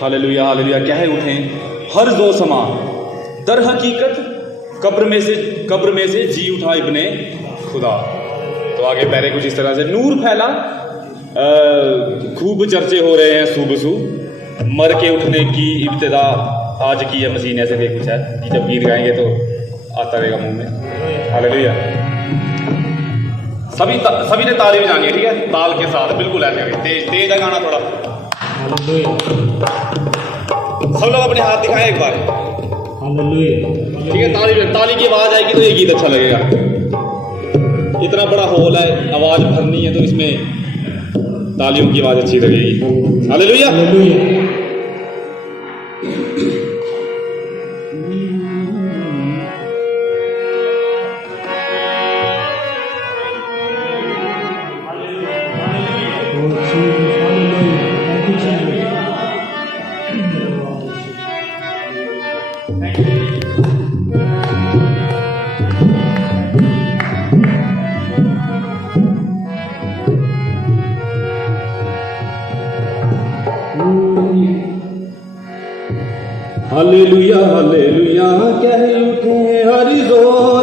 Hallelujah hallelujah कहे उठे हर दो समा दर हकीकत कब्र में से जी उठा इब्ने खुदा। तो आगे पहले कुछ इस तरह से नूर फैला, खूब चर्चे हो रहे हैं सुबह मर के उठने की इब्तिदा आज की है मसीह ने, ऐसे भी कुछ है कि जब गीत गाएंगे तो आता रहेगा मुंह में। हालेलुया सभी ने ताली बजानी है, ठीक है, ताल के साथ बिल्कुल ऐसे करके तेज तेज है गाना थोड़ा। सब लोग अपने हाथ दिखाएं एक बार, ठीक है, ताली की आवाज आएगी तो ये गीत अच्छा लगेगा। इतना बड़ा हॉल है, आवाज भरनी है तो इसमें तालियों की आवाज अच्छी लगेगी। हालेलुया हालेलुया हालेलुया कह उठे हर दो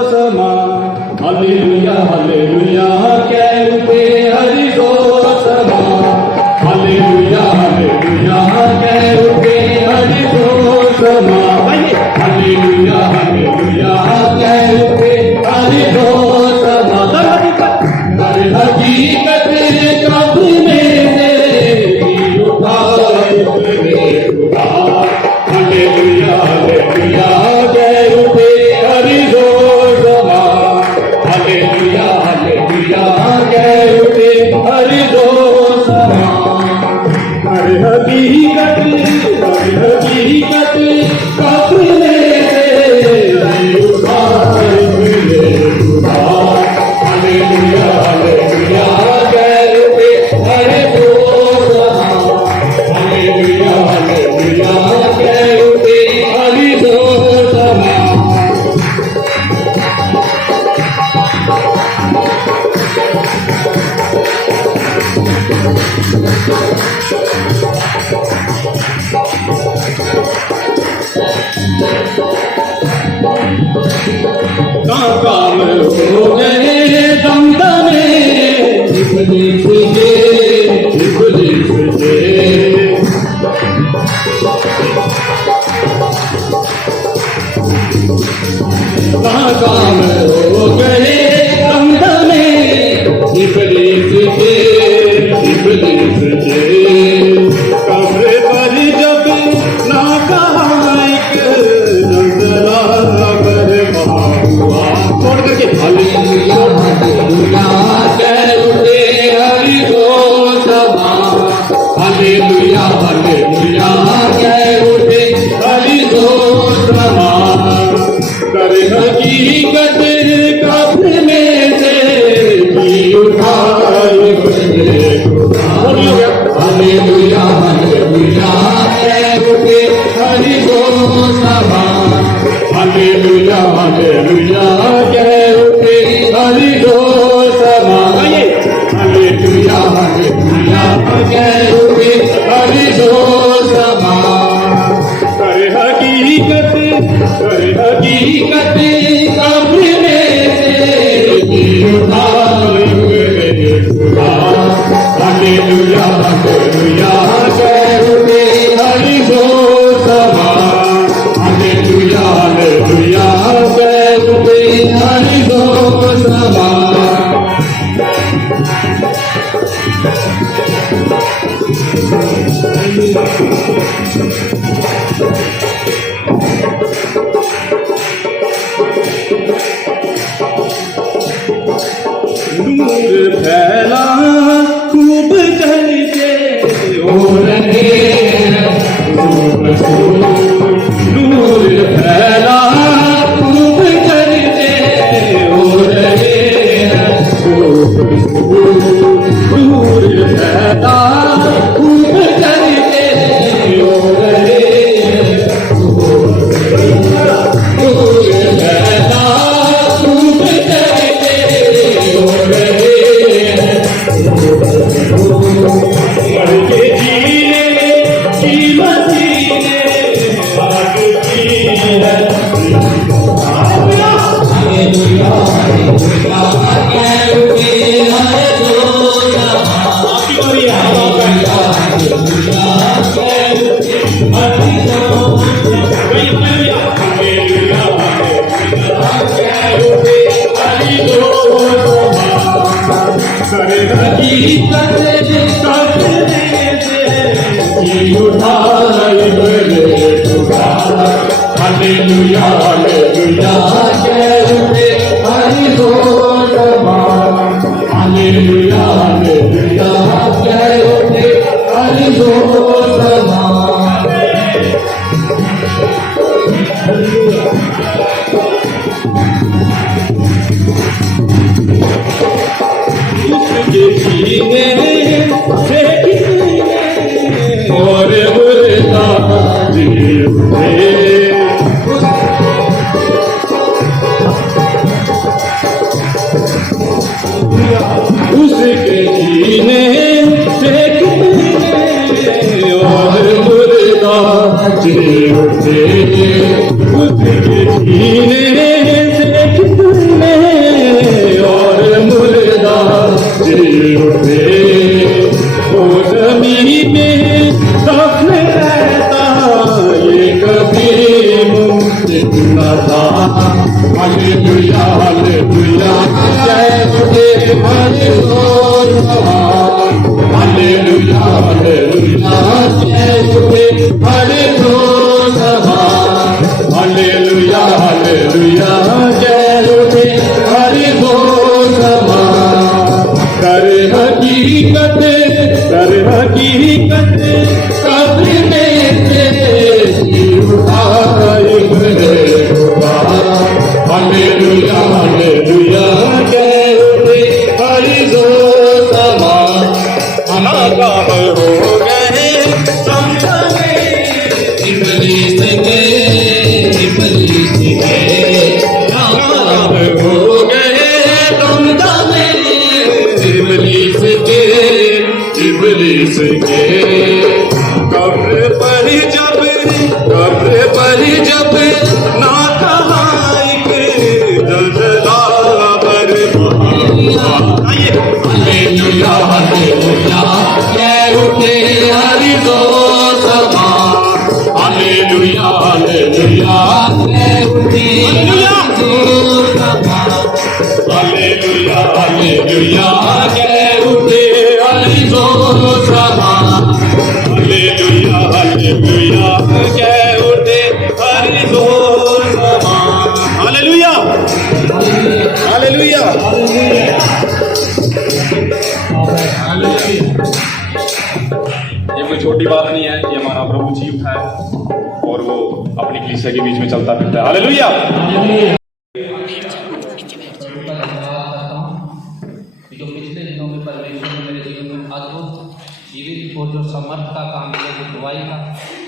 समा। हालेलुया हालेलुया कह उठे हर दो समा। हालेलुया हालेलुया कह उठे हर दो समा। हालेलुया हालेलुया कह उठे हर दो समा। दर हकीकत कब में से उठा इब्ने खुदा। हालेलुया हालेलुया कह उठे हर दो समा। हालेलुया हालेलुया कह उठे हर दो समा। हर हकीकत कब्र में से उठा इब्ने खुदा। हालेलुया हालेलुया कह उठे हर दो समा। हालेलुया हालेलुया कह उठे हर दो समा। काम हो गए दमदमे इब्लिस के। काम हो गए दमदमे इब्लिस के। कब्र पर जब ना कहा एक नजरा बरपा हुआ। छोड़ करके हालेलुया हालेलुया कह उठे हर दो समा। हालेलुया हालेलुया कह उठे हर दो समा। कर हकीकत कब्र में से जी उठा इब्ने खुदा। हालेलुया हालेलुया कह उठे हर दो समा। हालेलुया हालेलुया कह उठे हर दो समा। हालेलुया हालेलुया कह उठे हर दो समा। कर हकीकत कब्र में से जी उठा इब्ने खुदा। हालेलुया हालेलुया कह उठे हर दो समा। हालेलुया हालेलुया कह उठे हर दो समा। नूर फैला खूब चलते हो रहे नूर फैला खूब चलते हो रहे। नूर फैला खूब चलते हकीकत कब्र से जी उठाए बने खुदा। हालेलुया हालेलुया कहते हरि बोल हालेलुया हालेलुया कहते हरि बोल उसके सीने से और मुर्दा जी उठे। उसके सीने से और मुर्दा जी उठे। उसके सीने से और मुर्दा जी उठे। वो ज़मीन में दफन रहता ये कभी मुमकिन न था। हालेलुया हालेलुया कहते हरि बोल हालेलुया हालेलुया कहते हरि बोल हालेलुया हालेलुया कहते हरि बोल। कर हकीकत कब्र में से जी उठाए बने खुदा। हालेलुया हालेलुया कहते हरि बोल नाकाम हो गए समझे इब्लीस के नाकाम हो गए समझे इब्लीस के। कब्र पर जब ना कहा एक जलजला बरपा। हालेलुया हालेलुया कह उठे हरि बोल हालेलुया हालेलुया कह उठे हालेलुया हालेलुया हालेलुया कह उठे हरि बोल हालेलुया हालेलुया कह उठे हरि बोल हालेलुया हालेलुया। ये कोई छोटी बात नहीं है, ये हमारा प्रभु जी उठा है और वो अपनी कलीसिया के बीच में चलता फिरता है। हालेलुया। जो पिछले दिनों में परमेश्वर ने मेरे जीवन में अद्भुत जीवित और जो समर्थ का काम किया, जो दुआई का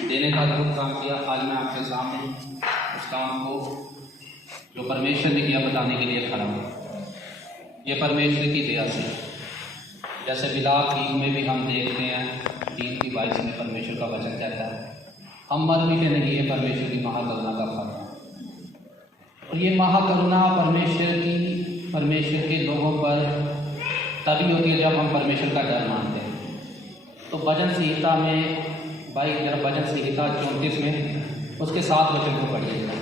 देने का अद्भुत काम किया, आज मैं आपके सामने उस काम को जो परमेश्वर ने किया बताने के लिए खड़ा हूँ। ये परमेश्वर की दया से, जैसे बिलाप गीत में भी हम देखते हैं 3:22 में परमेश्वर का वचन कहता है, हम मर भी के नहीं है परमेश्वर की महाकरुणा का फल। और ये महाकरुणा परमेश्वर के लोगों पर तभी होती है जब हम परमेश्वर का डर मानते हैं। तो भजन संहिता में भजन संहिता 34 में उसके 7 वचन को पढ़िएगा।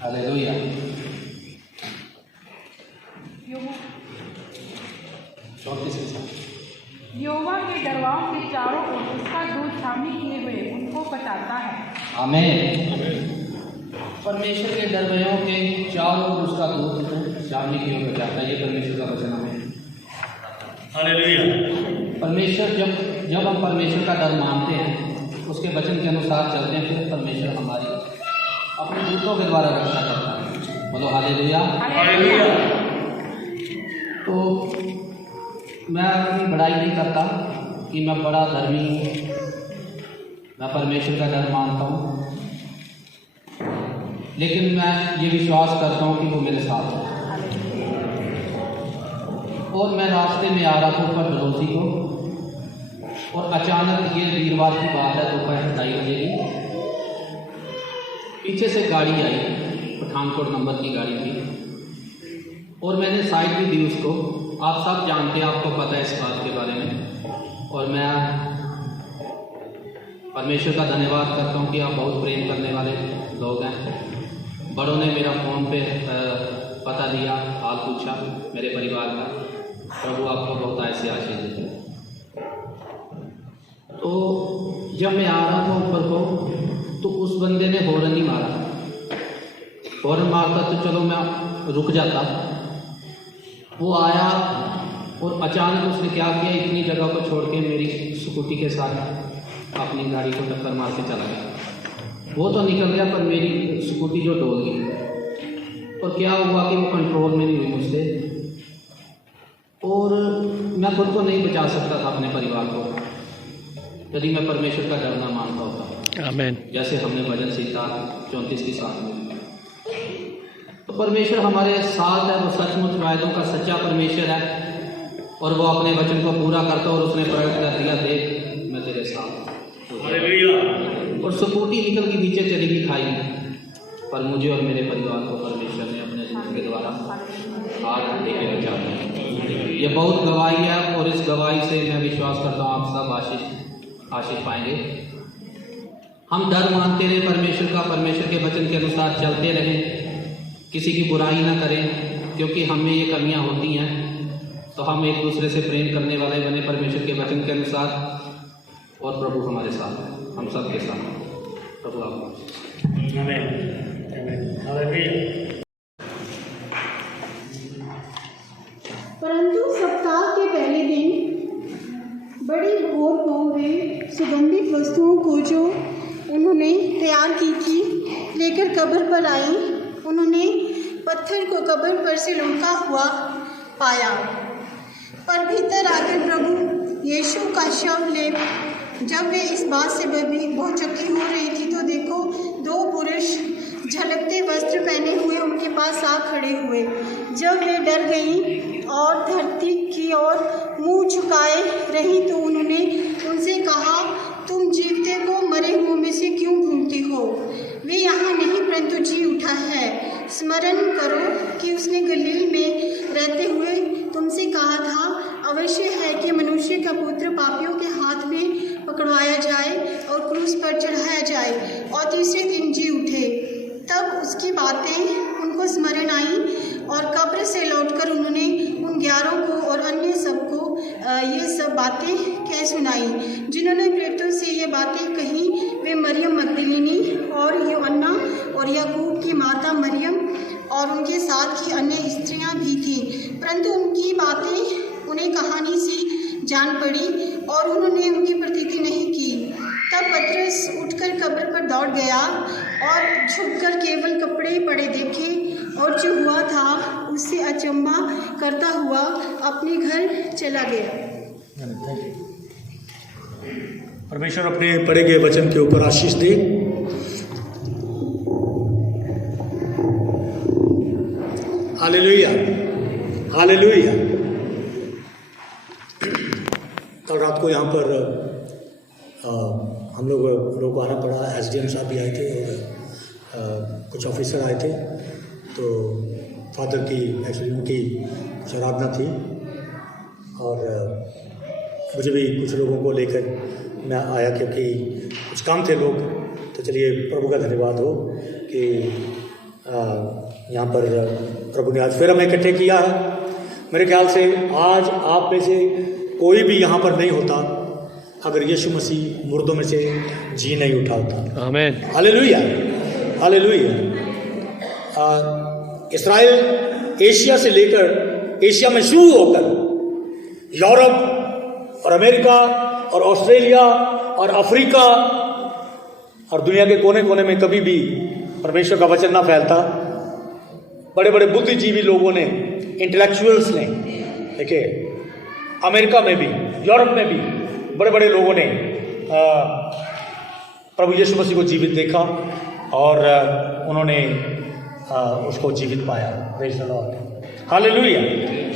हालेलुया। यहोवा के दरबार के चारों ओर उसका दूध छावनी किए हुए उनको बचाता है। आमीन। परमेश्वर के दरबारों के चारों ओर उसका दूध छावनी किए हुए बचाता है। ये परमेश्वर का वचन हमें। हालेलुया। परमेश्वर जब हम परमेश्वर का डर मानते हैं, उसके वचन के अनुसार चलते हैं, फिर परमेश्वर हमारी अपने दूतों के द्वारा रक्षा करता है। बोलो हालेलुया। हालेलुया। तो मैं अपनी बड़ाई नहीं करता कि मैं बड़ा धर्मी हूँ, मैं परमेश्वर का डर मानता हूँ, लेकिन मैं ये विश्वास करता हूँ कि वो मेरे साथ है। और मैं रास्ते में आ रहा था ऊपर बलोसी को, और अचानक ये वीरवार की बात है, दोपहर 2:30 बजे की, पीछे से गाड़ी आई, पठानकोट नंबर की गाड़ी थी, और मैंने साइड भी दी उसको। आप सब जानते हैं, आपको पता है इस बात के बारे में। और मैं परमेश्वर का धन्यवाद करता हूँ कि आप बहुत प्रेम करने वाले लोग हैं। बड़ों ने मेरा फ़ोन पे पता दिया, हाल पूछा मेरे परिवार का, प्रभु आपको बहुत ऐसे आशीष देते। तो जब मैं आ रहा था ऊपर को, तो उस बंदे ने हॉर्न ही मारा। हॉर्न मारता तो चलो मैं रुक जाता, वो आया और अचानक उसने क्या किया, इतनी जगह को छोड़ के मेरी स्कूटी के साथ अपनी गाड़ी को टक्कर मार के चला गया। वो तो निकल गया पर मेरी स्कूटी जो डोल गई। और क्या हुआ कि वो कंट्रोल में नहीं हुई मुझसे, और मैं खुद को नहीं बचा सकता था अपने परिवार को, यदि मैं परमेश्वर का डर ना मानता होता। आमीन। जैसे हमने भजन सीखा 34 के साथ में, तो परमेश्वर हमारे साथ है। वो सचमुच वायदों का सच्चा परमेश्वर है और वो अपने वचन को पूरा करता है। और उसने प्रकट कर दिया, देख मैं तेरे साथ हूँ। और स्कूटी निकल के नीचे चली गई खाई में, पर मुझे और मेरे परिवार को परमेश्वर ने अपने दूत के द्वारा आग लेके बचा दिया। ये बहुत गवाही है और इस गवाही से मैं विश्वास करता हूँ आप सब आशीष पाएंगे। हम डर मानते रहे परमेश्वर का, परमेश्वर के वचन के अनुसार चलते रहें, किसी की बुराई ना करें, क्योंकि हम में ये कमियां होती हैं। तो हम एक दूसरे से प्रेम करने वाले बने परमेश्वर के वचन के अनुसार, और प्रभु हमारे साथ है, हम सब के साथ हैं। प्रभु आपको परंतु सप्ताह के पहले दिन बड़ी भोर को वे सुगंधित वस्तुओं को जो उन्होंने तैयार की थी लेकर कब्र पर आई। उन्होंने पत्थर को कब्र पर से लुढ़का हुआ पाया, पर भीतर आकर प्रभु यीशु का शव ले जब वे इस बात से भौचक्की हो रही थी, तो देखो 2 पुरुष झलकते वस्त्र पहने हुए उनके पास आ खड़े हुए। जब वे डर गईं और धरती की ओर मुंह झुकाए रही, तो उन्होंने उनसे कहा, तुम जीवते को मरे हुओं में से क्यों ढूंढती हो? वे यहाँ नहीं परंतु जी उठा है। स्मरण करो कि उसने गलील में रहते हुए तुमसे कहा था, अवश्य है कि मनुष्य का पुत्र पापियों के हाथ में पकड़वाया जाए और क्रूस पर चढ़ाया जाए और तीसरे दिन जी उठे। तब उसकी बातें उनको स्मरण आई और कब्र से लौटकर उन्होंने उन 11 को और अन्य सबको ये सब बातें कह सुनाई। जिन्होंने प्रेरितों से ये बातें कही वे मरियम मगदलीनी और यूहन्ना और याकूब की माता मरियम और उनके साथ की अन्य स्त्रियां भी थीं। परंतु उनकी बातें उन्हें कहानी सी जान पड़ी और उन्होंने उनकी प्रतीति नहीं की। तब पतरस उठकर कब्र पर दौड़ गया और झुककर केवल कपड़े पड़े देखे और जो हुआ था उससे अचंभा करता हुआ अपने घर चला गया। परमेश्वर अपने पढ़े गए वचन के ऊपर आशीष दे। Hallelujah, hallelujah. कल रात को यहाँ पर हम लोग को आना पड़ा। एसडीएम साहब भी आए थे और कुछ ऑफिसर आए थे। तो फादर की एक्चुअली उनकी कुछ आराधना थी और मुझे भी कुछ लोगों को लेकर मैं आया क्योंकि कुछ काम थे लोग। तो चलिए प्रभु का धन्यवाद हो कि यहाँ पर प्रभु ने आज फिर हमें इकट्ठे किया है। मेरे ख्याल से आज आप में से कोई भी यहाँ पर नहीं होता अगर यीशु मसीह मुर्दों में से जी नहीं उठा होता। आमीन। Hallelujah, hallelujah. इस्राएल एशिया से लेकर एशिया में शुरू होकर यूरोप और अमेरिका और ऑस्ट्रेलिया और अफ्रीका और दुनिया के कोने कोने में कभी भी परमेश्वर का वचन ना फैलता। बड़े बड़े बुद्धिजीवी लोगों ने, इंटेलेक्चुअल्स ने, देखिए अमेरिका में भी यूरोप में भी बड़े बड़े लोगों ने प्रभु यीशु मसीह को जीवित देखा और उन्होंने उसको जीवित पाया। Praise the lord, hallelujah.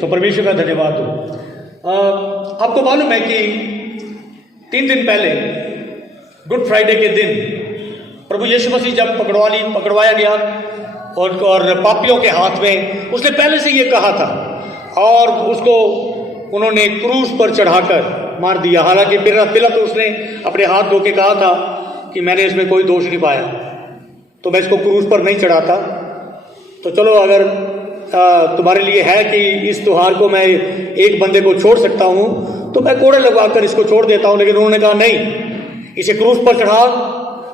So परमेश्वर का धन्यवाद हो। आपको मालूम है कि 3 दिन पहले गुड फ्राइडे के दिन प्रभु यीशु मसीह जब पकड़वाया गया और पापियों के हाथ में, उसने पहले से ये कहा था और उसको उन्होंने क्रूस पर चढ़ाकर मार दिया। हालांकि पिलातुस उसने अपने हाथ धो के कहा था कि मैंने इसमें कोई दोष नहीं पाया, तो मैं इसको क्रूस पर नहीं चढ़ाता। तो चलो अगर तुम्हारे लिए है कि इस त्योहार को मैं एक बंदे को छोड़ सकता हूँ, तो मैं कोड़े लगवाकर इसको छोड़ देता हूँ। लेकिन उन्होंने कहा नहीं, इसे क्रूस पर चढ़ा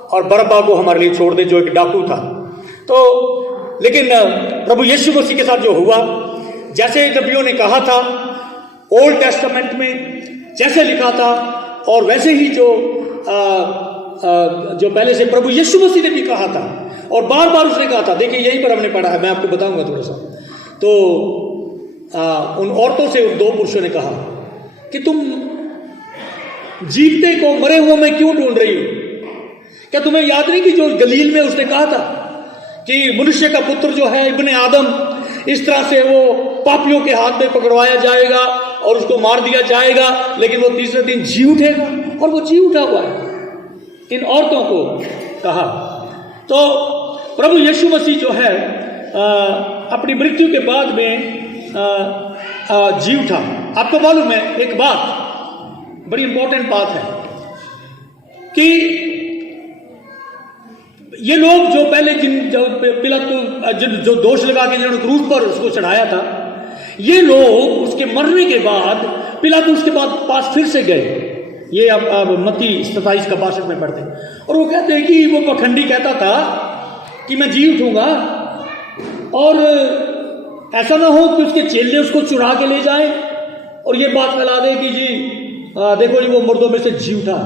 और बरअब्बा को हमारे लिए छोड़ दे, जो एक डाकू था। तो लेकिन प्रभु यीशु मसीह के साथ जो हुआ, जैसे नबियों ने कहा था ओल्ड टेस्टामेंट में जैसे लिखा था, और वैसे ही जो पहले से प्रभु यीशु मसीह ने भी कहा था और बार बार उसने कहा था। देखिए यहीं पर हमने पढ़ा है, मैं आपको बताऊंगा थोड़ा सा। तो उन औरतों से, उन 2 पुरुषों ने कहा कि तुम जीवते को मरे हुए में क्यों ढूंढ रही हो? क्या तुम्हें याद नहीं कि जो गलील में उसने कहा था कि मनुष्य का पुत्र जो है इब्ने आदम, इस तरह से वो पापियों के हाथ में पकड़वाया जाएगा और उसको मार दिया जाएगा, लेकिन वो तीसरे दिन जी उठेगा, और वो जी उठा हुआ है। इन औरतों को कहा। तो प्रभु यीशु मसीह जो है अपनी मृत्यु के बाद में जी उठा। आपको मालूम है एक बात, बड़ी इंपॉर्टेंट बात है कि ये लोग जो पहले जो दोष लगा के जिन्होंने क्रूस पर उसको चढ़ाया था, ये लोग उसके मरने के बाद पिलातुस के पास फिर से गए। ये अब मत्ती 27 का 62 में पढ़ते हैं, और वो कहते हैं कि वो पखंडी कहता था कि मैं जी उठूंगा, और ऐसा ना हो कि उसके चेले उसको चुरा के ले जाएं और ये बात फैला दे कि जी देखो जी वो मुर्दों में से जी उठा।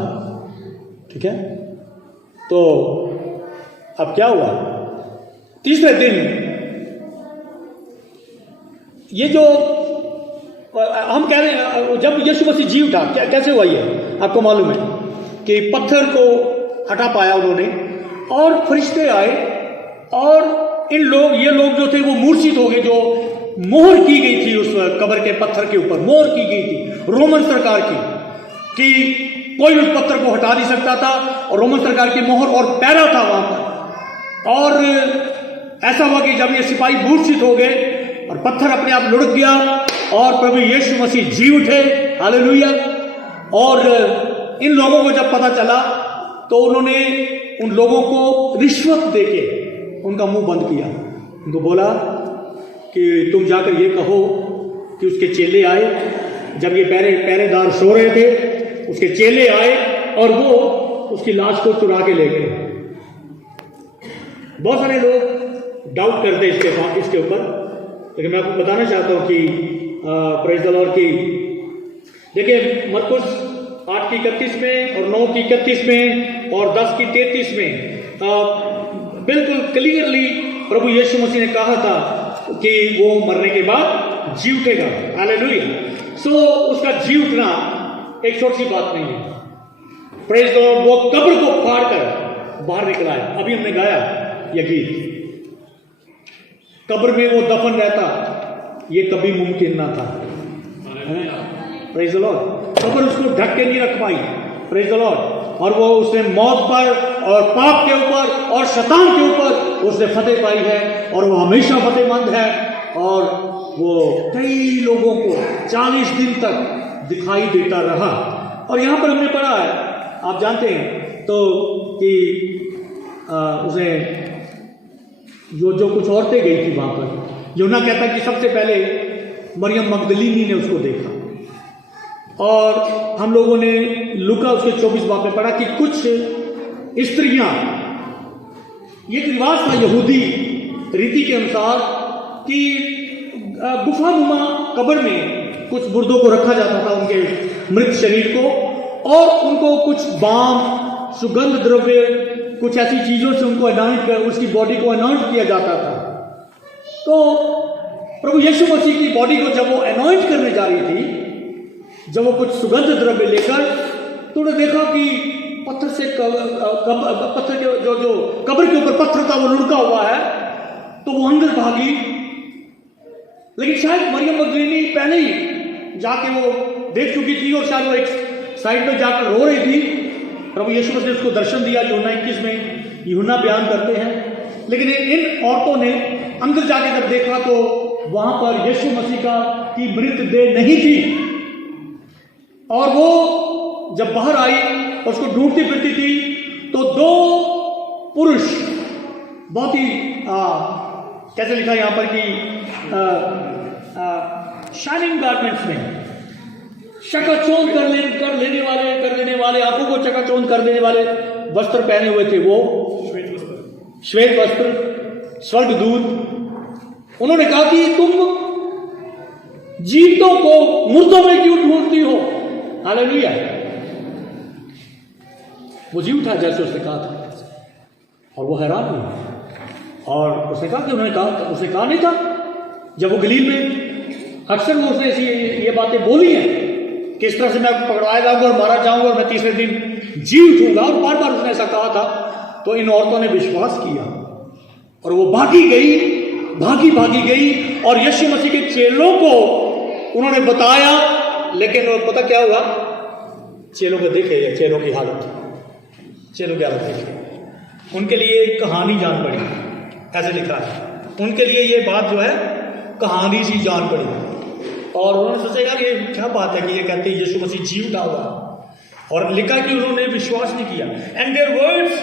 ठीक है, तो अब क्या हुआ? तीसरे दिन ये जो हम कह रहे हैं, जब यीशु मसीह जी उठा, कैसे हुआ? ये आपको मालूम है कि पत्थर को हटा पाया उन्होंने, और फरिश्ते आए, और ये लोग जो थे वो मूर्छित हो गए। जो मोहर की गई थी उस कब्र के पत्थर के ऊपर, मोहर की गई थी रोमन सरकार की, कि कोई उस पत्थर को हटा नहीं सकता था, और रोमन सरकार की मोहर और पैरा था वहां पर। और ऐसा हुआ कि जब ये सिपाही मूर्छित हो गए और पत्थर अपने आप लुढ़क गया, और प्रभु यीशु मसीह जी उठे, हालेलुया। और इन लोगों को जब पता चला तो उन्होंने उन लोगों को रिश्वत देके उनका मुंह बंद किया। उनको बोला कि तुम जाकर ये कहो कि उसके चेले आए, जब ये पहरेदार सो रहे थे, उसके चेले आए और वो उसकी लाश को चुरा के ले गए। बहुत सारे लोग डाउट करते हैं इसके ऊपर, लेकिन मैं आपको बताना चाहता हूं कि प्रेज़ द लॉर्ड की देखिए मरकुस 8 की 31 में और 9 की 31 में और 10 की 33 में बिल्कुल क्लियरली प्रभु यीशु मसीह ने कहा था कि वो मरने के बाद जी उठेगा। हालेलुया। सो उसका जी उठना एक छोटी सी बात नहीं है। प्रेज़ द लॉर्ड, वो कब्र को फाड़ कर बाहर निकला है। अभी हमने गाया यह गीत, कब्र में वो दफन रहता, ये कभी मुमकिन ना था। प्रेज़ द लॉर्ड, कब्र उसको ढक के नहीं रख पाई। प्रेज़ द लॉर्ड, और वो उसने मौत पर और पाप के ऊपर और शैतान के ऊपर उसने फतेह पाई है, और वो हमेशा फतेहमंद है। और वो कई लोगों को 40 दिन तक दिखाई देता रहा। और यहां पर हमने पढ़ा है, आप जानते हैं तो कि उसे जो कुछ औरतें गई थी वहां पर, यूहन्ना कहता कि सबसे पहले मरियम मगदलीनी ने उसको देखा। और हम लोगों ने लूका उसके 24 बाब में पढ़ा कि कुछ स्त्रियां, ये रिवाज था यहूदी रीति के अनुसार कि गुफानुमा कब्र में कुछ मुर्दों को रखा जाता था, उनके मृत शरीर को, और उनको कुछ बाम, सुगंध द्रव्य, कुछ ऐसी चीजों से उनको अनॉइंट कर, उसकी बॉडी को अनॉइंट किया जाता था। तो प्रभु यीशु मसीह की बॉडी को जब वो अनॉइंट करने जा रही थी, जब वो कुछ सुगंध द्रव्य लेकर, तो उन्होंने देखा कि पत्थर से पत्थर के जो कब्र के ऊपर पत्थर था वो लुढ़का हुआ है, तो वो अंदर भागी। लेकिन शायद मरियम मगदलीनी पहले ही जाके वो देख चुकी थी, और शायद वो एक साइड में जाकर रो रही थी। प्रभु यीशु मसीह ने उसको दर्शन दिया, यूहन्ना 21 में यूहन्ना बयान करते हैं। लेकिन इन औरतों ने अंदर जाके जब देखा तो वहां पर यीशु मसीह की मृतदेह नहीं थी। और वो जब बाहर आई और उसको ढूंढती फिरती थी, तो 2 पुरुष, बहुत ही कैसे लिखा यहां पर कि शाइनिंग गारमेंट्स में चकाचौंध कर देने वाले आंखों को चकाचौंध कर देने वाले वस्त्र पहने हुए थे वो श्वेत वस्त्र स्वर्गदूत। उन्होंने कहा कि तुम जीवितों को मुर्दों में क्यों ढूंढती हो। हालेलुया। वो जी उठा जैसे उसने कहा था और वो हैरान हुआ और उसने कहा कि उसने कहा नहीं था जब वो गलील में अक्सर वो उसने ऐसी ये बातें बोली हैं कि इस तरह से मैं पकड़ाया जाऊंगा और मारा जाऊंगा और मैं तीसरे दिन जी उठूंगा, और बार बार उसने ऐसा कहा था। तो इन औरतों ने विश्वास किया और वो भागी गई और यीशु मसीह के चेलों को उन्होंने बताया। लेकिन वो पता क्या हुआ, चेलों को देखे, चेलों की हालत देखे, उनके लिए एक कहानी जान पड़ी। ऐसे लिखा है, उनके लिए ये बात जो है कहानी सी जान पड़ी और उन्होंने सोचा यार ये क्या बात है कि ये कहते हैं यीशु मसीह जी उठा हुआ, और लिखा कि उन्होंने विश्वास नहीं किया। And their words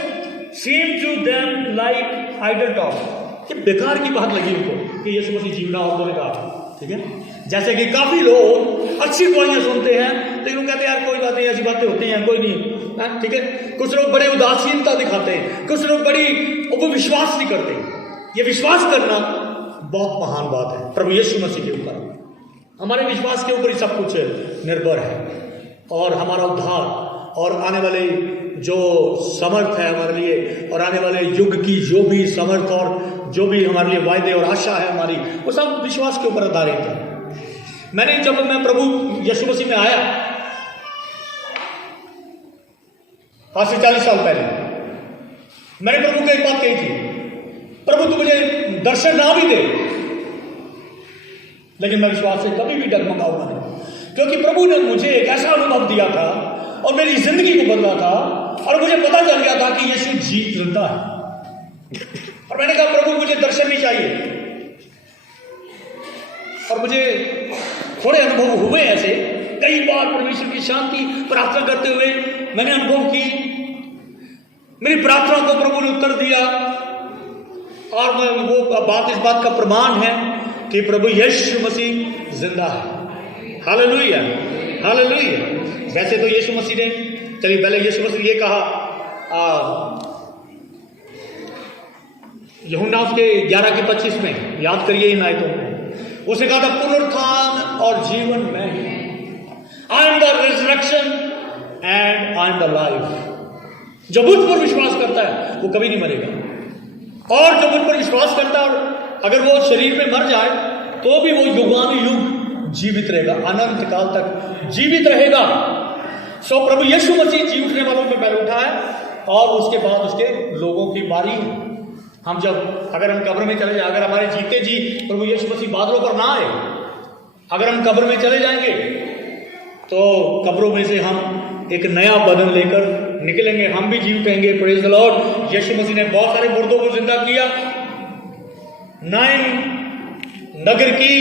seem to them like idle talk, कि बेकार की बात लगी उनको कि यीशु मसीह जी उठा। उन्होंने कहा ठीक है, जैसे कि काफी लोग अच्छी गवाहियां सुनते हैं लेकिन वो कहते हैं यार कोई बात नहीं, ऐसी बातें होती हैं, कोई नहीं, ठीक है। कुछ लोग बड़े उदासीनता दिखाते हैं, कुछ लोग वो विश्वास नहीं करते। ये विश्वास करना बहुत महान बात है प्रभु यीशु मसीह के ऊपर। हमारे विश्वास के ऊपर ही सब कुछ निर्भर है, और हमारा उद्धार और आने वाले जो समर्थ है हमारे लिए, और आने वाले युग की जो भी समर्थ और जो भी हमारे लिए वायदे और आशा है हमारी, वो सब विश्वास के ऊपर आधारित है। जब मैं प्रभु यीशु मसीह में आया आज से 40 साल पहले, मैंने प्रभु को एक बात कही थी, प्रभु तू मुझे दर्शन ना भी दे लेकिन मैं विश्वास से कभी भी डगमगाऊंगा नहीं, क्योंकि प्रभु ने मुझे एक ऐसा अनुभव दिया था और मेरी जिंदगी को बदला था, और मुझे पता चल गया था कि यीशु जी जिंदा है। और मैंने कहा प्रभु मुझे दर्शन नहीं चाहिए, और मुझे थोड़े अनुभव हुए ऐसे, कई बार परमेश्वर की शांति प्रार्थना करते हुए मैंने अनुभव की, मेरी प्रार्थना को प्रभु ने उत्तर दिया, और वो बात इस बात का प्रमाण है कि प्रभु यीशु मसीह जिंदा है। Hallelujah, hallelujah. वैसे तो यीशु मसीह ने, चलिए पहले यीशु मसीह ये कहा यूहन्ना उसके 11:25 में, याद करिए इन आयतों में, उसने कहा था पुनरुत्थान और जीवन मैं ही, I am the resurrection and I am the life. जो मुझ पर विश्वास करता है वो कभी नहीं मरेगा, और जो मुझ पर विश्वास करता है और अगर वो शरीर में मर जाए तो भी वो युगानुयुग जीवित रहेगा, अनंत काल तक जीवित रहेगा। सो प्रभु यीशु मसीह जी उठने वालों में पहले उठा है, और उसके बाद उसके लोगों की बारी। हम अगर हम कब्र में चले जाए, अगर हमारे जीते जी प्रभु यीशु मसीह बादलों पर ना आए, अगर हम कब्र में चले जाएंगे तो कब्रों में से हम एक नया बदन लेकर निकलेंगे, हम भी जी उठेंगे। Praise the lord. Yeshu Masih ने बहुत सारे मुर्दों को जिंदा किया। नाइन नगर की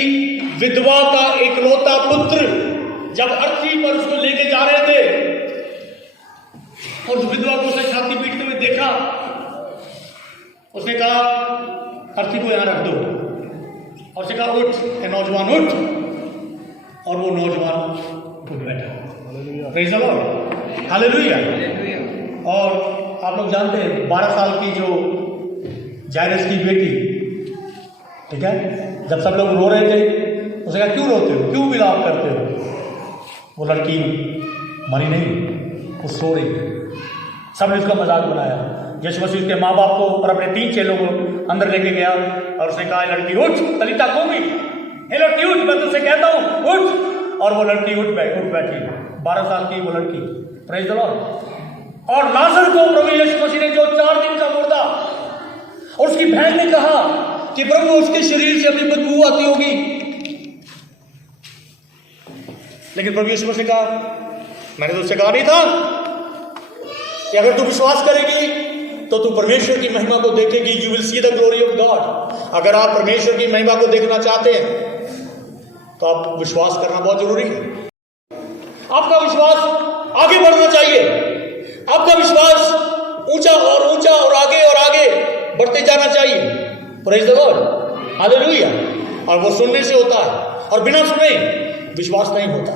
विधवा का इकलौता पुत्र जब अर्थी पर उसको लेके जा रहे थे, और उस विधवा को उसने छाती पीटते हुए देखा, उसने कहा अर्थी को यहां रख दो, और उसने कहा उठ ए नौजवान उठ, और वो नौजवान उठ बैठा। Praise the lord, hallelujah. और आप लोग जानते हैं 12 साल की जो जायरस की बेटी, ठीक है, जब सब लोग रो रहे थे, उसने कहा क्यों रोते हो, क्यों विलाप करते हो? वो लड़की मरी नहीं, वो सो रही। सबने उसका मजाक बनाया। यीशु मसीह उसके माँ बाप को और अपने 3 चेलों को अंदर लेके गया, और उसने कहा लड़की उठ, तलीता कूमी, हे लड़की उठ, मैं तुझसे कहता हूं उठ। और वो लड़की उठ बैठी, 12 साल की वो लड़की। Praise the Lord. और लाजर को प्रभु यीशु मसीह ने, जो 4 दिन का मुर्दा, और उसकी बहन ने कहा कि प्रभु उसके शरीर से अपनी बदबू आती होगी, लेकिन प्रभु यीशु मसीह ने कहा मैंने तो उससे कहा नहीं था कि अगर तू विश्वास करेगी तो तू परमेश्वर की महिमा को देखेगी, you will see the glory of God. अगर आप परमेश्वर की महिमा को देखना चाहते हैं तो आप विश्वास करना बहुत जरूरी है। आपका विश्वास आगे बढ़ना चाहिए, आपका विश्वास ऊंचा और आगे बढ़ते जाना चाहिए। प्रेज़ द लॉर्ड, हालेलुया, और वो सुनने से होता है, और बिना सुने विश्वास नहीं होता।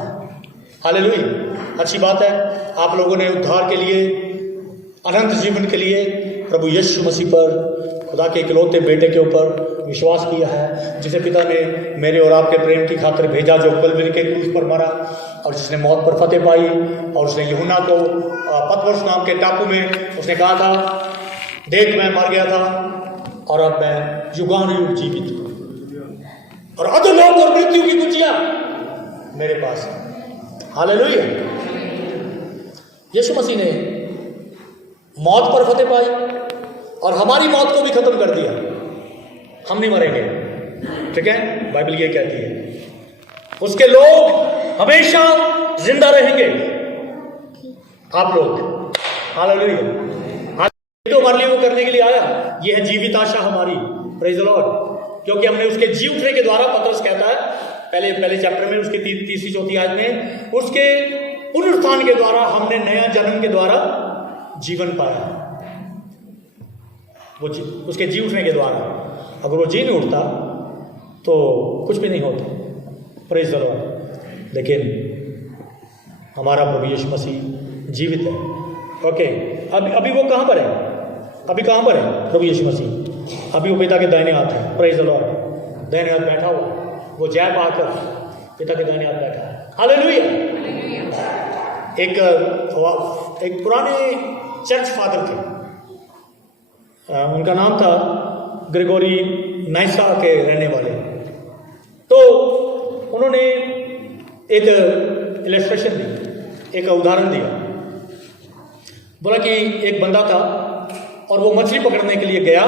हालेलुया। अच्छी बात है, आप लोगों ने उद्धार के लिए, अनंत जीवन के लिए प्रभु यीशु मसीह पर, खुदा के इकलौते बेटे के ऊपर विश्वास किया है, जिसे पिता ने मेरे और आपके प्रेम की खातिर भेजा, जो कलवरी के क्रूस पर मरा और जिसने मौत पर फतेह पाई। और उसने यूहन्ना को पतमोस नाम के टापू में उसने कहा था, देख मैं मर गया था और अब मैं युगानुयुग जीवित हूँ, और अधोलोक और मृत्यु की कुंजियां मेरे पास है। हालेलुया। यीशु मसीह ने मौत पर फतेह पाई और हमारी मौत को भी खत्म कर दिया। हम नहीं मरेंगे, ठीक है, बाइबल ये कहती है। उसके लोग हमेशा जिंदा रहेंगे। आप लोग, हालेलुया। तो हमारे लिए वो करने के लिए आया। ये है जीवित आशा हमारी, प्रेज द लॉर्ड, क्योंकि हमने उसके जी उठने के द्वारा, पतरस कहता है पहले चैप्टर में उसकी 3-4 आयत में, उसके पुनरुत्थान के द्वारा हमने नया जन्म के द्वारा जीवन पाया। वो उसके जी उठने के द्वारा। अगर वो जी नहीं उठता तो कुछ भी नहीं होता, प्रेज द लॉर्ड। लेकिन हमारा प्रभु यीशु मसीह जीवित है। ओके, अभी वो कहाँ पर है? अभी कहाँ पर है प्रभु यीशु मसीह? अभी वो पिता के दाहिने हाथ है, प्रेज द लॉर्ड। दाहिने हाथ बैठा हुआ, वो जय पाकर पिता के दाहिने हाथ बैठा है। हालेलुया। एक पुराने चर्च फादर थे, उनका नाम था ग्रेगोरी नाइसा के रहने वाले। तो उन्होंने एक इलस्ट्रेशन दी, एक उदाहरण दिया। बोला कि एक बंदा था और वो मछली पकड़ने के लिए गया,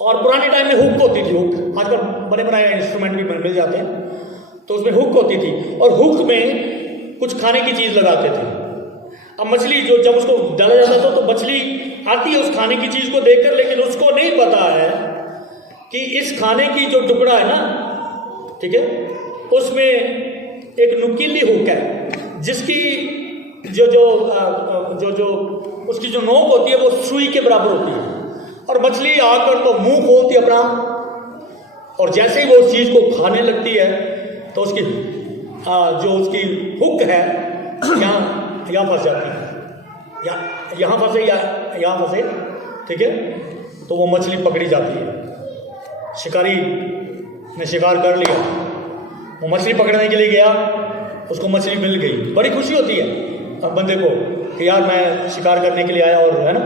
और पुराने टाइम में हुक होती थी। हुक आजकल बने बनाए इंस्ट्रूमेंट भी मिल जाते हैं, तो उसमें हुक होती थी, और हुक में कुछ खाने की चीज़ लगाते थे। अब मछली जो जब उसको डाला जाता था तो मछली आती है उस खाने की चीज़ को देखकर, लेकिन उसको नहीं पता है कि इस खाने की जो टुकड़ा है ना, ठीक है, उसमें एक नुकीली हुक है, जिसकी जो उसकी जो नोक होती है वो सुई के बराबर होती है, और मछली आकर तो मुंह खोलती है अपना, और जैसे ही वो उस चीज़ को खाने लगती है तो उसकी जो उसकी हुक है यहाँ फंस जाती है, या यहाँ फंसे या यहाँ फंसे, ठीक है, तो वो मछली पकड़ी जाती है। शिकारी ने शिकार कर लिया, वो मछली पकड़ने के लिए गया, उसको मछली मिल गई, बड़ी खुशी होती है अब बंदे को कि यार मैं शिकार करने के लिए आया, और है ना,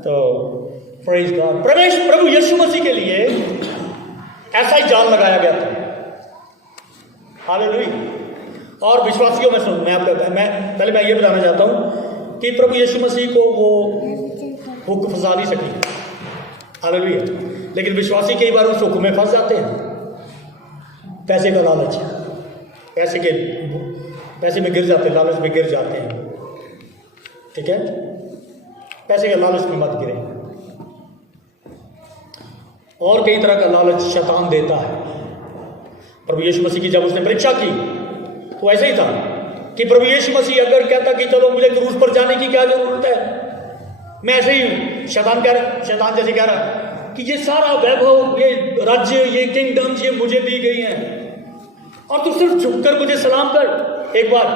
तो प्रेज गॉड। प्रभु यीशु मसीह के लिए ऐसा ही जाल लगाया गया था। हालेलुया। और विश्वासियों में सुन, मैं पहले ये बताना चाहता हूँ कि प्रभु यीशु मसीह को वो हुक फंसा नहीं सकी। हालेलुया। लेकिन विश्वासी कई बार उस हुक में फंस जाते हैं। पैसे का लालच, पैसे में गिर जाते हैं, लालच में गिर जाते हैं, ठीक है। पैसे के लालच में मत गिरे। और कई तरह का लालच शैतान देता है। प्रभु यीशु मसीह की जब उसने परीक्षा की तो ऐसे ही था कि प्रभु यीशु मसीह अगर कहता कि चलो मुझे क्रूस पर जाने की क्या जरूरत है, मैं ऐसे ही शैतान जैसे कह रहा कि ये सारा वैभव, ये राज्य, ये किंगडम्स, ये मुझे दी गई हैं, और तू सिर्फ झुककर मुझे सलाम कर एक बार,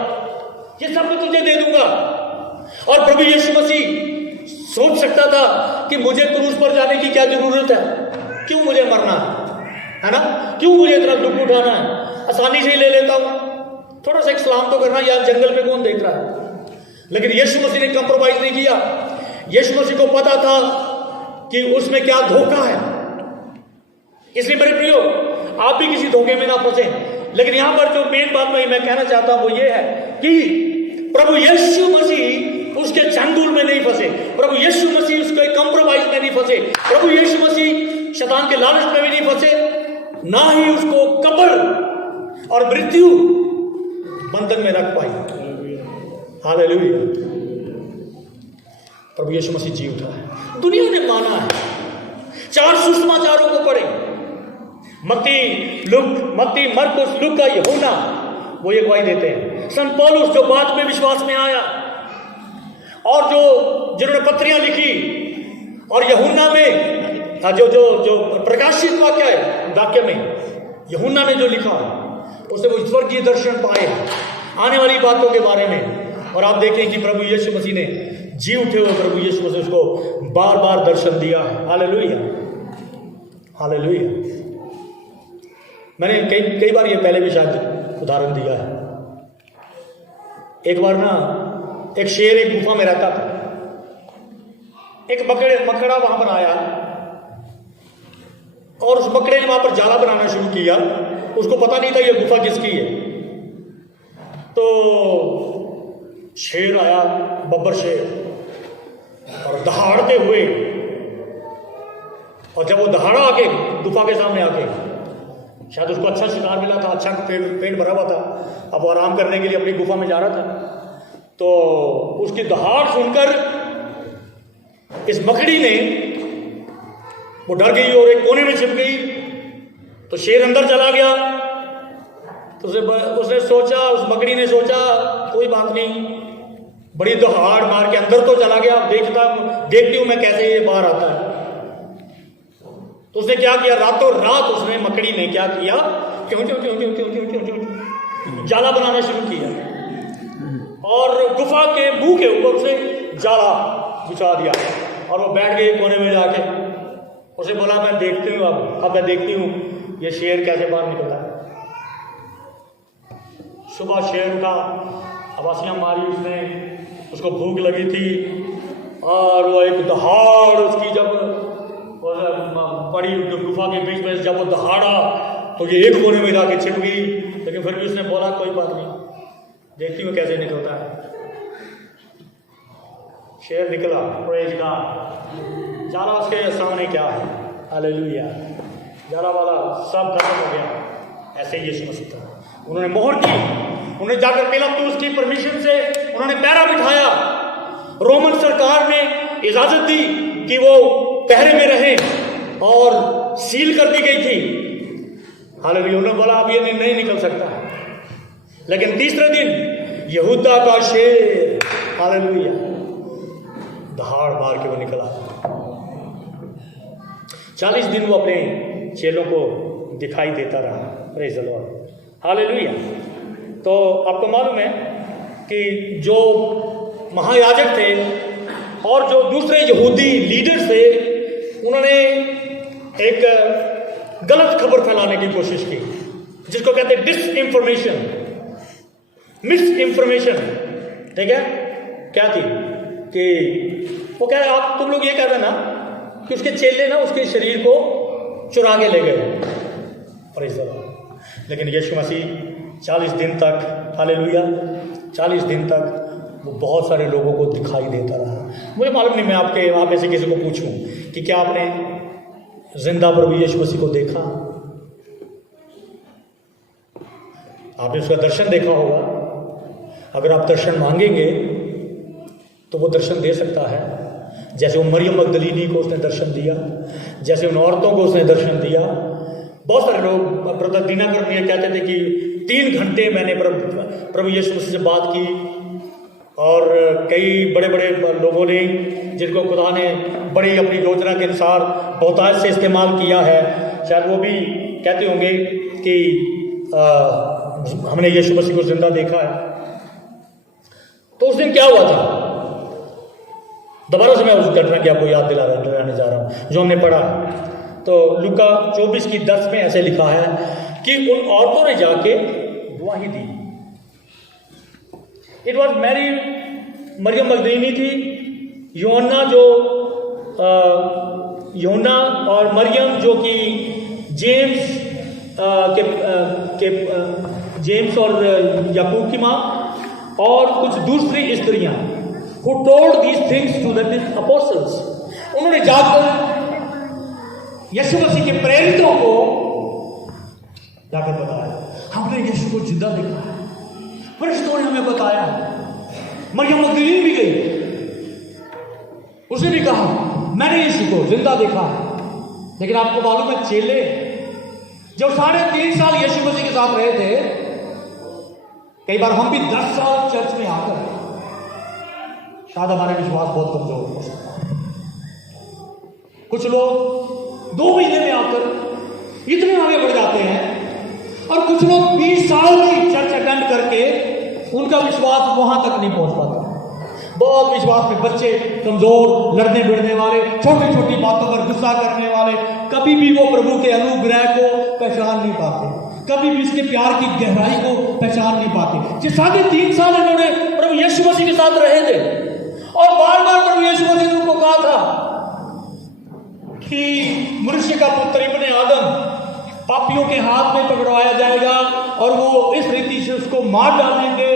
ये सब मैं तुझे दे दूंगा। और प्रभु यीशु मसीह सोच सकता था कि मुझे क्रूस पर जाने की क्या जरूरत है, क्यों मुझे मरना है ना, क्यों मुझे इतना दुख उठाना है, आसानी से ही ले लेता हूं, थोड़ा सा एक सलाम तो करना, यार जंगल पे कौन देख रहा है। लेकिन यीशु मसीह ने कंप्रोमाइज नहीं किया। यीशु मसीह को पता था कि उसमें क्या धोखा है। इसलिए मेरे प्रियो, आप भी किसी धोखे में ना फंसे। लेकिन यहां पर जो मेन बात मैं कहना चाहता हूं वो ये है कि प्रभु यीशु मसीह उसके चंगुल में नहीं फंसे, प्रभु यीशु मसीह उसके कंप्रोमाइज में नहीं फंसे, प्रभु यीशु मसीह शैतान के लालच में भी नहीं फंसे, ना ही उसको कब्र और मृत्यु बंधन में रख पाई। हालेलुया। प्रभु यीशु मसीह जी उठा है, दुनिया ने माना है। 4 सुसमाचारों को पढ़े, मत्ती, मरकुस, लूका, यूहन्ना, वो ये गवाही देते हैं। संत पौलुस जो बाद में विश्वास में आया, और जिन्होंने पत्रियां लिखी, और यूहन्ना में जो प्रकाशित वाक्य में यूहन्ना ने जो लिखा उससे वो स्वर्गीय दर्शन पाए आने वाली बातों के बारे में। और आप देखें कि प्रभु यीशु मसीह ने जी उठे हुए प्रभु यीशु मसीह उसको बार बार दर्शन दिया है। Hallelujah, hallelujah. मैंने कई बार ये पहले भी शायद उदाहरण दिया है। एक बार ना एक शेर एक गुफा में रहता था, एक मकड़ा वहां पर आया और उस मकड़े ने वहां पर जाला बनाना शुरू किया। उसको पता नहीं था ये गुफा किसकी है। तो शेर आया, बब्बर शेर, और दहाड़ते हुए, और जब वो दहाड़ा आके गुफा के सामने आके, शायद उसको अच्छा शिकार मिला था, अच्छा पेट भरा हुआ था, अब वो आराम करने के लिए अपनी गुफा में जा रहा था। तो उसकी दहाड़ सुनकर इस मकड़ी ने, वो डर गई और एक कोने में छिप गई। तो शेर अंदर चला गया। तो उसने सोचा, उस मकड़ी ने सोचा कोई बात नहीं, बड़ी दहाड़ मार के अंदर तो चला गया, देखती हूं मैं कैसे ये बाहर आता है। तो उसने क्या किया, रातों रात उसने, मकड़ी ने क्या किया, क्यों क्यों क्यों क्यों क्यों क्यों क्यों क्यों जाला बनाना शुरू किया और गुफा के मुंह के ऊपर उसे जाला बिछा दिया और वो बैठ गई कोने में जाके। उसे बोला मैं देखती हूँ, अब मैं देखती हूँ ये शेर कैसे बाहर निकलता है। सुबह शेर उठा, आवाज़ियाँ मारी उसने, उसको भूख लगी थी और वो एक दहाड़ उसकी जब पड़ी गुफा के बीच में, जब वो दहाड़ा तो ये एक कोने में जाके छिप गई। लेकिन फिर भी उसने बोला कोई बात नहीं, देखती हूँ कैसे निकलता है। शेर निकला, प्रेज गॉड। जाला उसके सामने क्या है, हालेलुया, जाला वाला सब खत्म हो गया। ऐसे ही यीशु मसीह था, उन्होंने मोहर की, उन्होंने जाकर पिलातुस की परमिशन से उन्होंने पैरा बिठाया। रोमन सरकार ने इजाजत दी कि वो पहरे में रहे और सील कर दी गई थी। हालेलुया, उन्होंने बोला अब ये नहीं निकल सकता। लेकिन तीसरे दिन यहूदा का शेर, हालेलुया, दहाड़ मार के वो निकला। 40 दिन वो अपने चेलों को दिखाई देता रहा। Praise the lord, hallelujah. तो आपको मालूम है कि जो महायाजक थे और जो दूसरे यहूदी लीडर थे, उन्होंने एक गलत खबर फैलाने की कोशिश की, जिसको कहते हैं डिस इंफॉर्मेशन, मिस इंफॉर्मेशन। ठीक है, क्या थी कि वो कह रहे, आप तुम लोग ये कह रहे ना कि उसके चेले ना उसके शरीर को चुरा के ले गए। लेकिन यीशु मसीह 40 दिन तक, हालेलुया, 40 दिन तक वो बहुत सारे लोगों को दिखाई देता रहा। मुझे मालूम नहीं, मैं आप में से किसी को पूछूं कि क्या आपने जिंदा प्रभु यीशु मसीह को देखा? आपने उसका दर्शन देखा होगा। अगर आप दर्शन मांगेंगे तो वो दर्शन दे सकता है, जैसे वो मरियम मगदलीनी को उसने दर्शन दिया, जैसे उन औरतों को उसने दर्शन दिया। बहुत सारे लोग, ब्रदर दीनाकर ये कहते थे कि 3 घंटे मैंने प्रभु यीशु मसीह से बात की, और कई बड़े बड़े लोगों ने, जिनको खुदा ने बड़ी अपनी योजना के अनुसार बहुतायत से इस्तेमाल किया है, शायद वो भी कहते होंगे कि हमने यीशु मसीह को जिंदा देखा है। तो उस दिन क्या हुआ था, दोबारा से मैं उस घटना की आपको याद दिलाने जा रहा हूँ जो हमने पढ़ा। तो लूका 24:10 में ऐसे लिखा है कि उन औरतों ने जाके गवाही दी। इट वॉज मैरी, मरियम मगदलीनी थी, यूहन्ना और मरियम जो कि जेम्स और याकूब की माँ, और कुछ दूसरी स्त्रियां, who told these things to the apostles। उन्होंने जाकर यीशु मसीह के प्रेरितों को जाकर बताया, हमने यीशु को जिंदा देखा है, फरिश्तों ने हमें बताया। मरियम मगदलीनी भी गई, उसने भी कहा मैंने यीशु को जिंदा देखा है। लेकिन आपको मालूम है, चेले जब 3.5 साल यीशु मसीह के साथ रहे थे, कई बार हम भी 10 साल चर्च में आकर शायद हमारे विश्वास बहुत कमजोर हो सकता है। कुछ लोग 2 महीने में आकर इतने आगे बढ़ जाते हैं और कुछ लोग 20 साल भी चर्च अटेंड करके उनका विश्वास वहां तक नहीं पहुंच पाता। बहुत विश्वास में बच्चे कमजोर, लड़ने भिड़ने वाले, छोटी छोटी बातों पर गुस्सा करने वाले, कभी भी वो प्रभु के अनुग्रह को पहचान नहीं पाते, कभी भी इसके प्यार की गहराई को पहचान नहीं पाते। 3.5 साल इन्होंने प्रभु यीशु मसीह के साथ रहे थे और बार बार प्रभु यीशु मसीह ने उनको कहा था कि मनुष्य का पुत्र इब्ने आदम पापियों के हाथ में पकड़वाया जाएगा और वो इस रीति से उसको मार डालेंगे,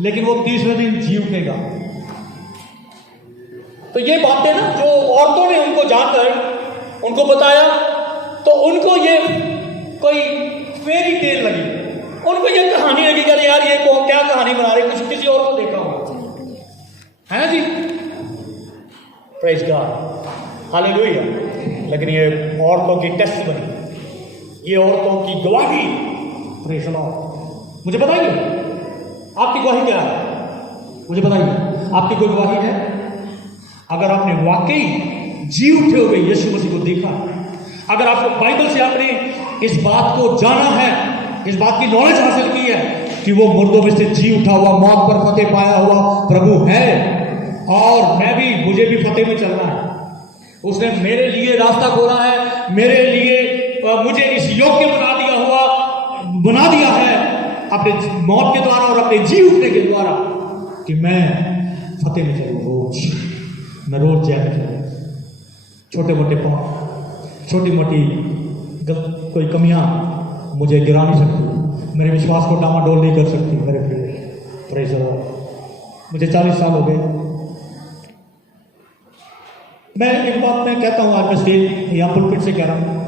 लेकिन वो 3रे दिन जी उठेगा। तो ये बातें ना जो औरतों ने उनको जानकर उनको बताया, तो उनको ये कोई फेरी टेल लगी, उनको ये कहानी लगी कि यार ये को क्या कहानी बना रहे, कुछ किसी और को देखा होगा, है ना जी। Praise God, hallelujah. लेकिन ये औरतों की टेस्ट बनी, ये औरतों की गवाही, प्रेज लॉर्ड। मुझे बताइए आपकी गवाही क्या है, मुझे बताइए आपकी कोई गवाही है? अगर आपने वाकई जी उठे हुए यीशु मसीह को देखा, अगर आपको बाइबल से आपने इस बात को जाना है, इस बात की नॉलेज हासिल की है कि वो मुर्दों में से जी उठा हुआ, मौत पर फतेह पाया हुआ प्रभु है, और मुझे भी फतेह में चलना है, उसने मेरे लिए रास्ता खोला है, मेरे लिए मुझे इस योग्य बना दिया है अपने मौत के द्वारा और अपने जी उठने के द्वारा, कि मैं फतेह में चलूँ। मैं रोज जय में चलूँ। छोटे मोटे पाप, छोटी मोटी कोई कमियां मुझे गिरा नहीं सकती, मेरे विश्वास को डामाडोल नहीं कर सकती। मेरे प्रिय प्रेज़ द लॉर्ड। मुझे 40 साल हो गए। मैं एक बात मैं कहता हूँ, आज मैं स्टेज या पुलपिट से कह रहा हूँ,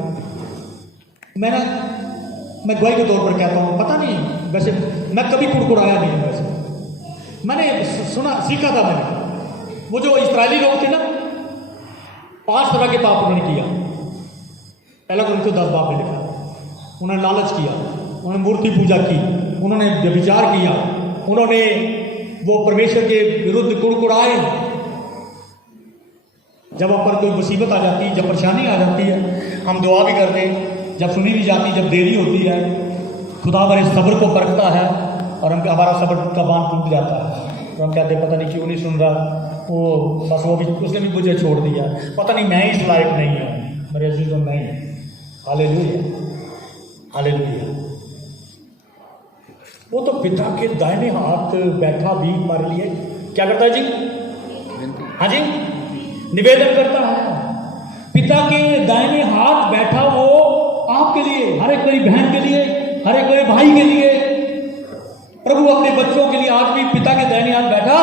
मैं गवाही के तौर पर कहता हूँ, पता नहीं वैसे मैं कभी कुड़कुड़ाया नहीं है, वैसे मैंने सुना सीखा था। मैंने वो जो इस्राएली लोग थे ना, 5 तरह के पाप उन्होंने किया। पहला उनको 10 पाप में लिखा, उन्होंने लालच किया, उन्होंने मूर्ति पूजा की, उन्होंने व्यभिचार किया, उन्होंने वो परमेश्वर के विरुद्ध कुड़कुड़ाए। जब आप पर कोई मुसीबत आ जाती है, जब परेशानी आ जाती है, हम दुआ भी करते हैं, जब सुनी नहीं जाती, जब देरी होती है, खुदा हमारे सब्र को परखता है और हम हमारा सब्र का बांध टूट जाता है। तो हम कहते हैं पता नहीं क्यों नहीं सुन रहा, वो बस वो भी उसने भी मुझे छोड़ दिया, पता नहीं मैं इस लायक नहीं हूँ। मेरे अजीजों नहीं, हालेलुया हालेलुया। वो तो पिता के दाहिने हाथ बैठा भी हमारे लिए क्या करता है जी? हाँ जी, निवेदन करता है। पिता के दाहिने हाथ बैठा वो आपके लिए, हर एक मेरी बहन के लिए, हर एक मेरे भाई के लिए, प्रभु अपने बच्चों के लिए आज भी पिता के दाहिने हाथ बैठा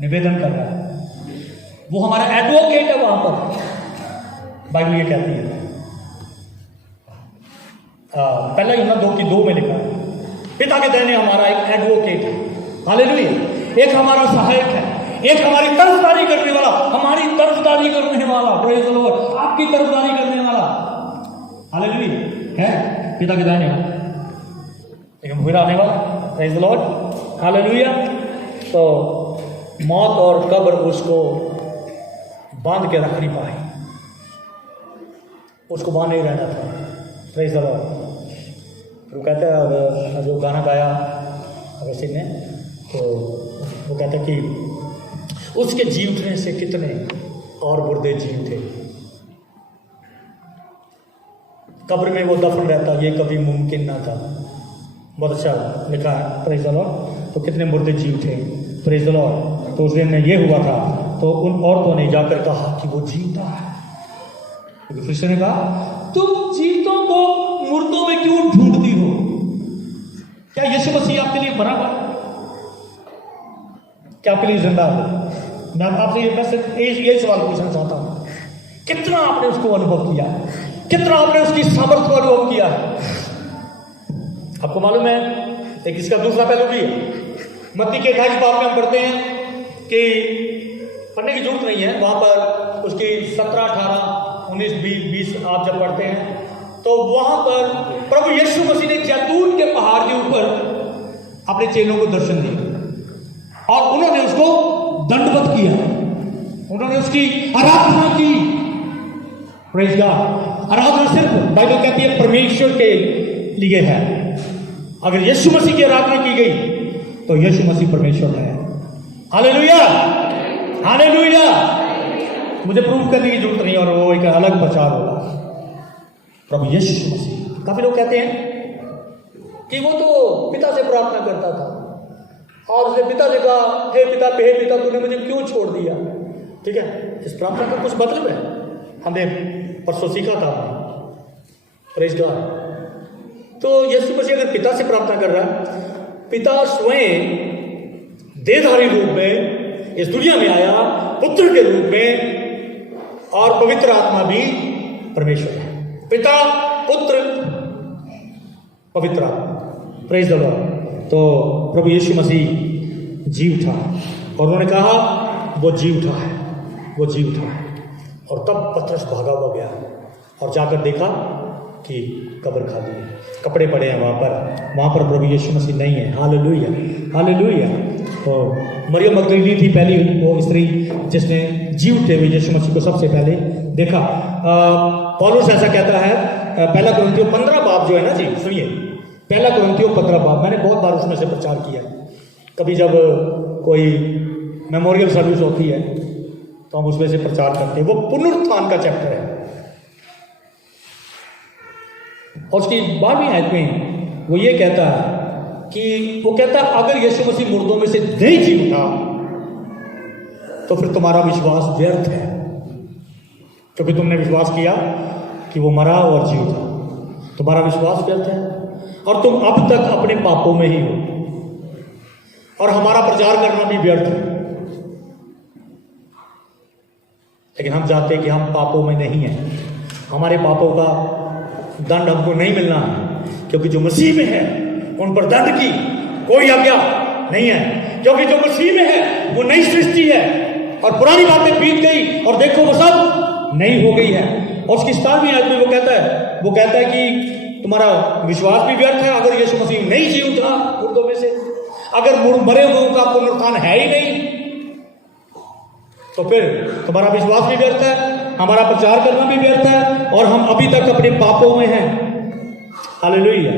निवेदन कर रहा है। वो हमारा एडवोकेट है वहां पर, बाइबल ये कहती है। पहला यूहन्ना 2:2 में लिखा है, पिता के दाहिने हमारा एक एडवोकेट है, हालेलुया। एक हमारा सहायक है, एक हमारी तरफदारी करने वाला, हमारी तरफदारी करने वाला, प्रेज़ द लॉर्ड, आपकी तरफदारी करने वाला, हालेलुया है पिता के दाहिने हाथ। एक फिर आने वाला, प्रेज़ द लॉर्ड, हालेलुया। तो मौत और कब्र उसको बांध के रख नहीं पाए, उसको बांधे ही रहना था, प्रेज़ द लॉर्ड। वो कहता है, जो गाना गाया अगर सिंह ने, तो वो कहता है कि उसके जी उठने से कितने और मुर्दे जी उठे, कब्र में वो दफन रहता, ये कभी मुमकिन ना था। बहुत अच्छा लिखा है, प्रेज़ द लॉर्ड। तो कितने मुर्दे जी उठे, प्रेज़ द लॉर्ड। तो उस दिन में ये हुआ था, तो उन औरतों ने जाकर कहा कि वो जीता है। क्योंकि फिर ने कहा, तुम जीवतों को मुर्दों में क्यों ढूंढती हो? क्या यीशु मसीह आपके लिए बराबर, क्या आपके लिए जिंदा है? मैं आपसे ये सवाल पूछना चाहता हूं, कितना आपने उसको अनुभव किया, कितना आपने उसकी सामर्थ्य को अनुभव किया है? आपको मालूम है एक इसका दूसरा पहलू भी है। मत्ती के 28 बाब में हम पढ़ते हैं कि पढ़ने की जरूरत नहीं है, वहां पर उसकी 17, 18, 19, 20 आप जब पढ़ते हैं तो वहां पर प्रभु यीशु मसीह ने जैतून के पहाड़ के ऊपर अपने चेलों को दर्शन दिया और उन्होंने उसको दंडवत किया, उन्होंने उसकी आराधना की, प्रेज़ गॉड। आराधना सिर्फ बाइबल कहती है परमेश्वर के लिए है। अगर यीशु मसीह की आराधना की गई तो यीशु मसीह परमेश्वर है। Hallelujah, hallelujah. मुझे प्रूफ करने की जरूरत नहीं, और वो एक अलग प्रचार होगा। प्रभु यीशु मसीह। काफी लोग कहते हैं कि वो तो पिता से प्रार्थना करता था और उसने पिता से कहा, हे पिता तूने मुझे क्यों छोड़ दिया। ठीक है, इस प्रार्थना का कुछ मतलब है, हमने परसों सीखा था। Praise God. तो यीशु मसीह अगर पिता से प्रार्थना कर रहा है, पिता स्वयं देहधारी रूप में इस दुनिया में आया, पुत्र के रूप में, और पवित्र आत्मा भी परमेश्वर है। पिता, पुत्र, पवित्र आत्मा। Praise the Lord. तो प्रभु यीशु मसीह जी उठा और उन्होंने कहा वो जी उठा है, वो जी उठा है। और तब पतरस भागा हुआ गया और जाकर देखा कि कब्र खाली है, कपड़े पड़े हैं वहाँ पर प्रभु यीशु मसीह नहीं है। Hallelujah, hallelujah. तो मरियम मगदलीनी थी पहली वो स्त्री जिसने जी उठे हुए यीशु मसीह को सबसे पहले देखा। पौलुस ऐसा कहता है, पहला कुरिन्थियों 15 बाब जो है ना जी, सुनिए, पहला कुरिन्थियों 15 बाब, मैंने बहुत बार उसमें से प्रचार किया। कभी जब कोई मेमोरियल सर्विस होती है तो हम उसमें से प्रचार करते हैं। वो पुनरुत्थान का चैप्टर है और उसकी 12वीं आयत में वो ये कहता है कि वो कहता है अगर यीशु मसीह मुर्दों में से नहीं जी उठा तो फिर तुम्हारा विश्वास व्यर्थ है, क्योंकि तुमने विश्वास किया कि वो मरा और जी उठा। तुम्हारा विश्वास व्यर्थ है और तुम अब तक अपने पापों में ही हो, और हमारा प्रचार करना भी व्यर्थ है। लेकिन हम चाहते हैं कि हम पापों में नहीं हैं, हमारे पापों का दंड हमको नहीं मिलना है, क्योंकि जो मसीह में है उन पर दंड की कोई आज्ञा नहीं है, क्योंकि जो मसीह में है वो नई सृष्टि है और पुरानी बातें बीत गई और देखो वो सब नई हो गई है। और उसकी 17वीं आयत में वो कहता है कि तुम्हारा विश्वास भी व्यर्थ है अगर यीशु मसीह नहीं जी उठा मुर्दों में से। अगर मरे हुओं का पुनरुत्थान है ही नहीं तो फिर तुम्हारा विश्वास भी व्यर्थ है, हमारा प्रचार करना भी व्यर्थ है, और हम अभी तक अपने पापों में हैं। Hallelujah,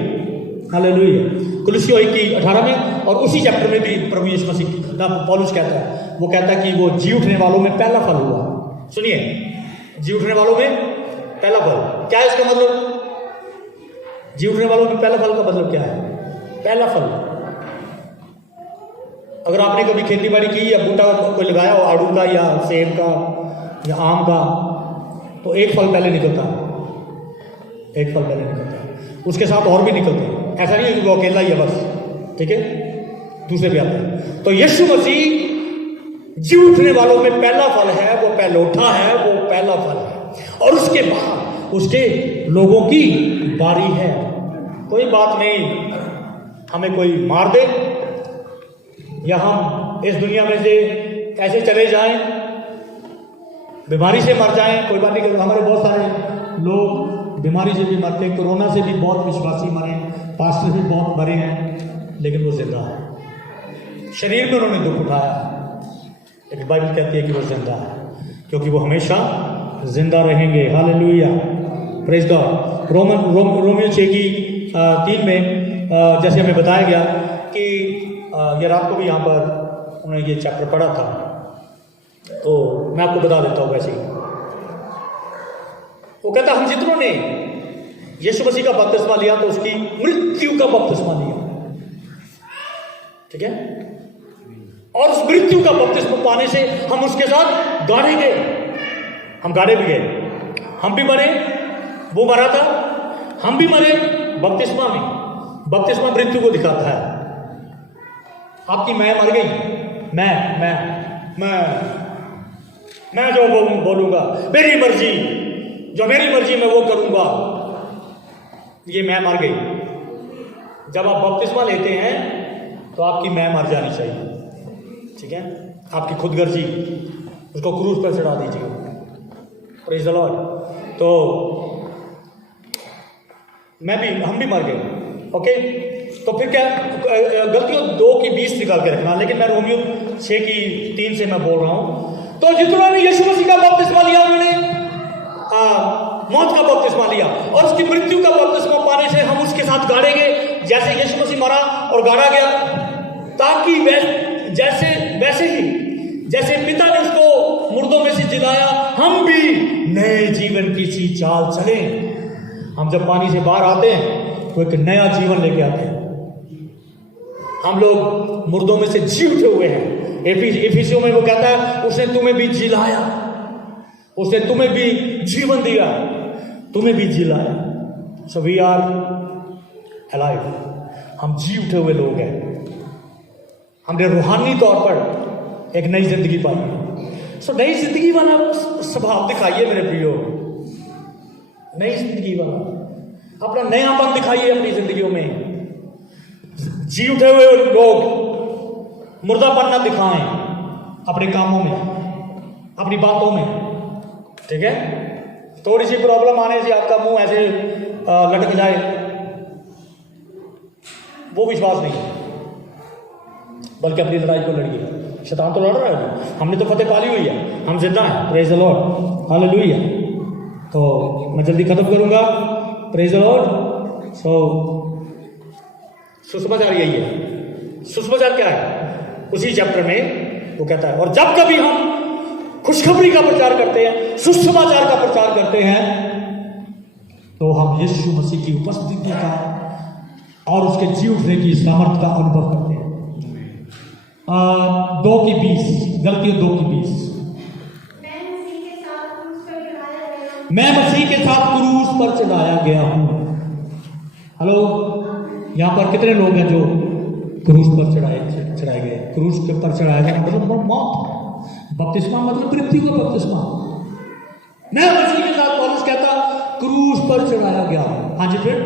hallelujah. कुलुस्सियों 1:18 में और उसी चैप्टर में भी प्रभु यीशु मसीह पौलुस कहता है, वो कहता है कि वो जी उठने वालों में पहला फल हुआ। सुनिए, जी उठने वालों में पहला फल क्या है? इसका मतलब जी उठने वालों में पहला फल का मतलब क्या है? पहला फल। अगर आपने कभी खेती बाड़ी की या बूटा कोई लगाया हो, आड़ू का या सेब का या आम का, तो एक फल पहले निकलता है, एक फल पहले निकलता है, उसके साथ और भी निकलते हैं। ऐसा नहीं है कि वो अकेला ही है बस, ठीक है, दूसरे भी आते हैं। तो यीशु मसीह जी उठने वालों में पहला फल है, वो पहलोठा है, वो पहला फल है, और उसके बाद उसके लोगों की बारी है। कोई बात नहीं, हमें कोई मार दे या हम इस दुनिया में से ऐसे चले जाएं, बीमारी से मर जाएं, कोई बात नहीं। हमारे बहुत सारे लोग बीमारी से भी मरते, कोरोना से भी बहुत विश्वासी मरे, पास्टर भी बहुत मरे हैं, लेकिन वो जिंदा है। शरीर में उन्होंने दुख उठाया, लेकिन बाइबल कहती है कि वो जिंदा है, क्योंकि वो हमेशा जिंदा रहेंगे। Hallelujah, praise God. रोमियो 6:3 में जैसे हमें बताया गया कि ये रात को भी यहाँ पर उन्होंने ये चैप्टर पढ़ा था, तो मैं आपको बता देता हूँ। वैसे ही वो कहता हम जितनों ने यीशु मसीह का बपतिस्मा लिया तो उसकी मृत्यु का बपतिस्मा लिया, ठीक है, और उस मृत्यु का बपतिस्मा पाने से हम उसके साथ गाड़े गए, हम गाड़े भी गए, हम भी मरे, वो मरा था, हम भी मरे बपतिस्मा में। बपतिस्मा मृत्यु को दिखाता है। आपकी मैं मर गई, मैं जो बोलूंगा, मेरी मर्जी, जो मेरी मर्जी मैं वो करूंगा, ये मैं मर गई। जब आप बपतिस्मा लेते हैं तो आपकी मैं मर जानी चाहिए, ठीक है, आपकी खुदगर्जी, उसको क्रूस पर चढ़ा दीजिए। Praise the Lord. तो हम भी मर गए, ओके। तो फिर क्या, गलतियों 2:20 निकाल के रखना, लेकिन मैं रोमियो 6:3 से मैं बोल रहा हूं। तो जितनों ने यीशु मसीह का बपतिस्मा लिया उन्होंने मौत का बपतिस्मा लिया और उसकी मृत्यु का बपतिस्मा पाने से हम उसके साथ गाड़े गए, जैसे यीशु मसीह मरा और गाड़ा गया, ताकि वैसे ही जैसे पिता ने उसको मुर्दों में से जिलाया, हम भी नए जीवन की सी चाल चले। हम जब पानी से बाहर आते हैं तो एक नया जीवन लेके आते हैं। हम लोग मुर्दों में से जी उठे हुए हैं। एफिसियों में वो कहता है उसने तुम्हें भी जिलाया, उसने तुम्हें भी जीवन दिया, तुम्हें भी जिलाया। सो वी आर अलाइव, हम जी उठे हुए लोग हैं। हमने रूहानी तौर पर एक नई जिंदगी पाई। सो नई जिंदगी वाला स्वभाव दिखाइए मेरे प्रियो, नई जिंदगी वाला अपना नयापन दिखाइए अपनी जिंदगियों में। जी उठे हुए लोग मुर्दापन ना दिखाएं अपने कामों में, अपनी बातों में, ठीक है। थोड़ी सी प्रॉब्लम आने से आपका मुंह ऐसे लटक जाए, वो विश्वास नहीं, बल्कि अपनी लड़ाई को लड़िए। शैतान तो लड़ रहा है, हमने तो फतेह पाली हुई है, हम जिंदा हैं। Praise the lord, hallelujah. तो मैं जल्दी खत्म करूंगा। Praise the Lord. सो सुसमाचार यही है। सुसमाचार क्या है? उसी चैप्टर में वो कहता है, और जब कभी हम खुशखबरी का प्रचार करते हैं, सुसमाचार का प्रचार करते हैं, तो हम यीशु मसीह की उपस्थिति का और उसके जी उठने की सामर्थ का अनुभव करते हैं। 2:20, गलतियों 2:20। मैं मसीह के साथ क्रूस पर चढ़ाया गया हूं। हेलो, यहां पर कितने लोग हैं जो क्रूस पर चढ़ाए गए? क्रूस के ऊपर चढ़ाया गया मतलब मौत, बपतिस्मा मतलब मृत्यु का बपतिस्मा। मैं मसीह के साथ, पौलुस कहता, क्रूस पर चढ़ाया गया हूं। हाँ जी, फिर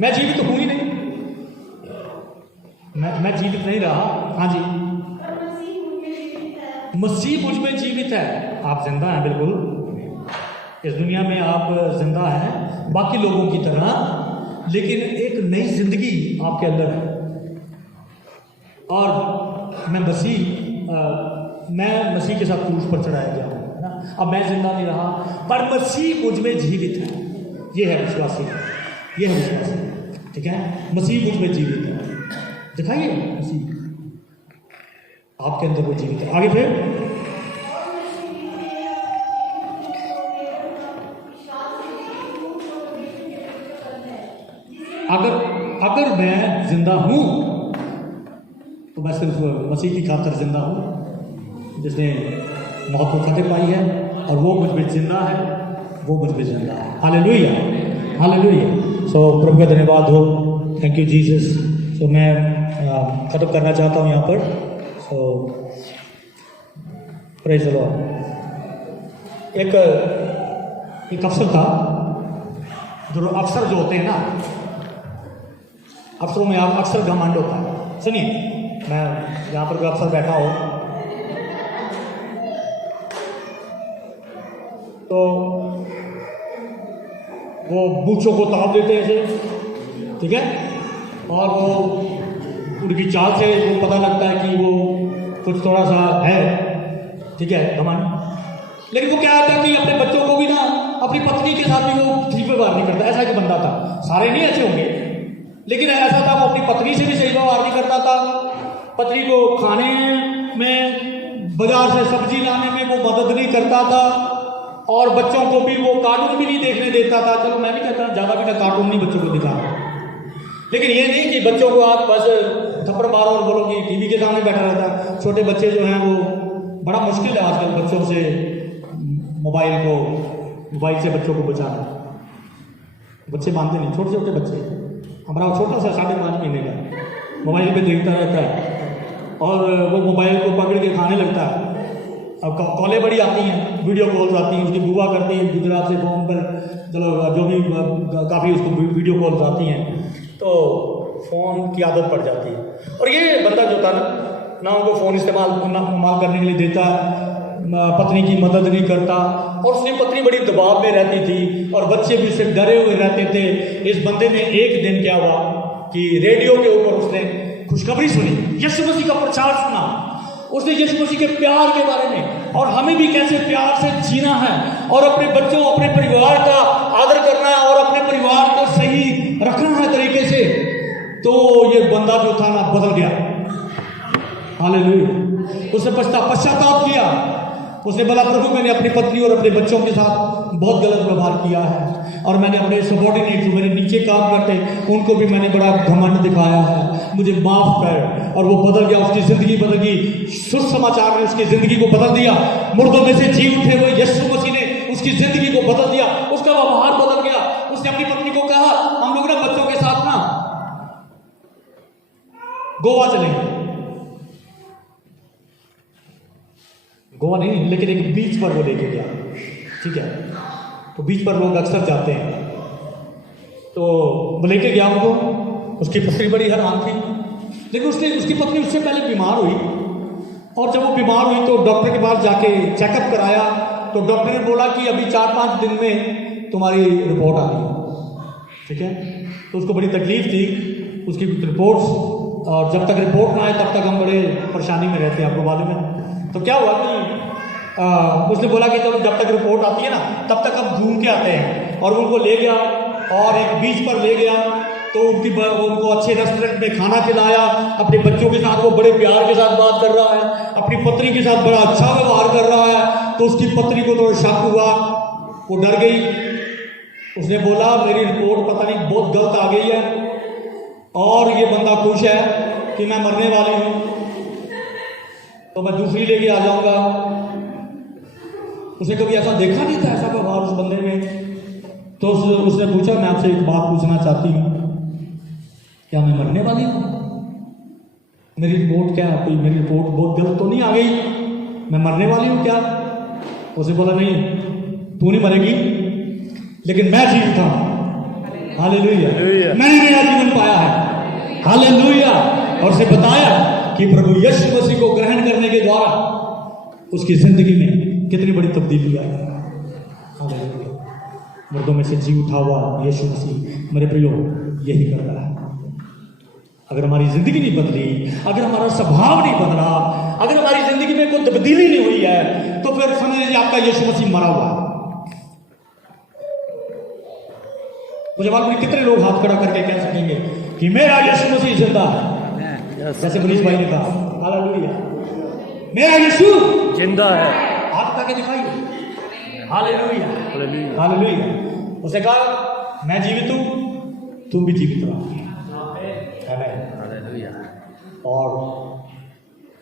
मैं जीवित तो हूं ही नहीं, मैं जीवित नहीं रहा। हाँ जी, मसीह मुझ में जीवित है। आप जिंदा हैं, बिल्कुल इस दुनिया में आप जिंदा हैं बाकी लोगों की तरह, लेकिन एक नई जिंदगी आपके अंदर है। और मैं मसीह के साथ क्रूस पर चढ़ाया गया हूँ, है ना। अब मैं जिंदा नहीं रहा, पर मसीह मुझ में जीवित है। ये है विश्वासी, ये है विश्वासी, ठीक है। मसीह मुझ में जीवित है। दिखाइए मसीह आपके अंदर वो जीवित है। आगे फिर, अगर मैं जिंदा हूं तो मैं सिर्फ मसीह की खातिर जिंदा हूं, जिसने मौत को फतेह पाई है, और वो मुझ में जिंदा है, वो मुझ में जिंदा है। Hallelujah, hallelujah. सो प्रभु का धन्यवाद हो। Thank you Jesus. सो मैं खत्म करना चाहता हूँ यहाँ पर। सो प्रेज द लॉर्ड। एक अफसर था, जो अफसर जो होते हैं ना, अफसरों में अक्सर घमंड होता है। सुनिए, मैं यहाँ पर कोई अफसर बैठा हो तो वो बूचों को ताप देते हैं ऐसे, ठीक है, और वो उनकी चाल से वो पता लगता है कि वो कुछ थोड़ा सा है, ठीक है, घमंड। लेकिन वो क्या होता है कि अपने बच्चों को भी ना, अपनी पत्नी के साथ भी वो ठीक व्यवहार नहीं करता। ऐसा एक बंदा था, सारे नहीं ऐसे होंगे, लेकिन ऐसा था, वो अपनी पत्नी से भी सही व्यवहार नहीं करता था। पत्नी को खाने में, बाजार से सब्जी लाने में वो मदद नहीं करता था, और बच्चों को भी वो कार्टून भी नहीं देखने देता था। चलो मैं भी कहता हूँ ज़्यादा भी कार्टून नहीं बच्चों को दिखाना, लेकिन ये नहीं कि बच्चों को आप बस थप्पड़ मारो और बोलो कि टीवी के सामने बैठा रहता है। छोटे बच्चे जो हैं वो बड़ा मुश्किल है आजकल बच्चों से, मोबाइल से बच्चों को बचाना। बच्चे मानते नहीं, छोटे छोटे बच्चे। हमारा छोटा सा 5.5 महीने का मोबाइल पे देखता रहता है और वो मोबाइल को पकड़ के खाने लगता है। अब कॉलें बड़ी आती हैं, वीडियो कॉल्स आती हैं, उसकी बुआ करती है गुजरात से फ़ोन पर, चलो जो भी काफ़ी उसको वीडियो कॉल्स आती हैं, तो फ़ोन की आदत पड़ जाती है। और ये बंदा जो था ना उनको फ़ोन इस्तेमाल करने के लिए देता, पत्नी की मदद नहीं करता, और उसकी पत्नी बड़ी दबाव में रहती थी और बच्चे भी उससे डरे हुए रहते थे। इस बंदे ने एक दिन क्या हुआ कि रेडियो के ऊपर उसने खुशखबरी सुनी, यीशु मसीह का प्रचार सुना, उसने यीशु मसीह के प्यार के बारे में, और हमें भी कैसे प्यार से जीना है और अपने बच्चों, अपने परिवार का आदर करना है और अपने परिवार को सही रखना है तरीके से। तो ये बंदा जो था ना बदल गया। हालेलुया। उसने पश्चाताप किया। उसने बोला प्रभु मैंने अपनी पत्नी और अपने बच्चों के साथ बहुत गलत व्यवहार किया है और मैंने अपने सबॉर्डिनेट जो मेरे नीचे काम करते उनको भी मैंने बड़ा घमंड दिखाया है, मुझे माफ कर। और वो बदल गया, उसकी जिंदगी बदल गई। सुसमाचार ने उसकी जिंदगी को बदल दिया। मुर्दों में से जी उठे हुए यीशु मसीह ने उसकी जिंदगी को बदल दिया, उसका व्यवहार बदल गया। उसने अपनी पत्नी को कहा हम लोग ना बच्चों के साथ ना गोवा चलेंगे। गोवा नहीं लेकिन एक बीच पर वो लेके गया, ठीक है। तो बीच पर लोग अक्सर जाते हैं, तो वो लेके गया उनको। उसकी पत्नी बड़ी हैरान थी, लेकिन उसकी पत्नी उससे पहले बीमार हुई, और जब वो बीमार हुई तो डॉक्टर के पास जाके चेकअप कराया, तो डॉक्टर ने बोला कि अभी 4-5 दिन में तुम्हारी रिपोर्ट आ गई, ठीक है। तो उसको बड़ी तकलीफ थी उसकी रिपोर्ट्स, और जब तक रिपोर्ट ना आए तब तक हम बड़े परेशानी में रहते हैं, आपको मालूम है। तो क्या हुआ कि उसने बोला कि जब तक रिपोर्ट आती है ना तब तक हम घूम के आते हैं, और उनको ले गया और एक बीच पर ले गया। तो उनको अच्छे रेस्टोरेंट में खाना खिलाया, अपने बच्चों के साथ वो बड़े प्यार के साथ बात कर रहा है, अपनी पत्नी के साथ बड़ा अच्छा व्यवहार कर रहा है। तो उसकी पत्नी को थोड़ा शक हुआ, वो डर गई। उसने बोला मेरी रिपोर्ट पता नहीं बहुत गलत आ गई है और ये बंदा खुश है कि मैं मरने वाली हूँ, तो मैं दूसरी लेके आ जाऊंगा। उसे कभी ऐसा देखा नहीं था, ऐसा व्यवहार उस बंदे में। तो उसने पूछा मैं आपसे एक बात पूछना चाहती हूँ, क्या मैं मरने वाली हूँ? मेरी रिपोर्ट क्या कोई मेरी रिपोर्ट बहुत गलत तो नहीं आ गई? मैं मरने वाली हूँ क्या? उसे बोला नहीं, तू नहीं मरेगी, लेकिन मैं जीवित हूँ। हालेलुया, मैंने नया जीवन पाया है। हालेलुया। और उसे बताया कि प्रभु यीशु मसीह को ग्रहण करने के द्वारा उसकी जिंदगी में कितनी बड़ी तब्दीली आई। हालेलुया। मुर्दों में से जी उठा हुआ यीशु मसीह मेरे प्रियो यही कर रहा है। अगर हमारी जिंदगी नहीं बदली, अगर हमारा स्वभाव नहीं बदला, अगर हमारी जिंदगी में कोई तब्दीली नहीं हुई है, तो फिर समझ लीजिए आपका यीशु मसीह मरा हुआ है। मुझे मालूम नहीं कितने लोग हाथ खड़ा करके कह सकेंगे कि मेरा यीशु मसीह जिंदा है, जैसे पुलिस भाई ने कहा। हालेलुया, मेरा यीशु जिंदा है। हाथ उठा के दिखाइए। Hallelujah, hallelujah. उसने कहा मैं जीवित हूं, तुम भी जीवित रहो। और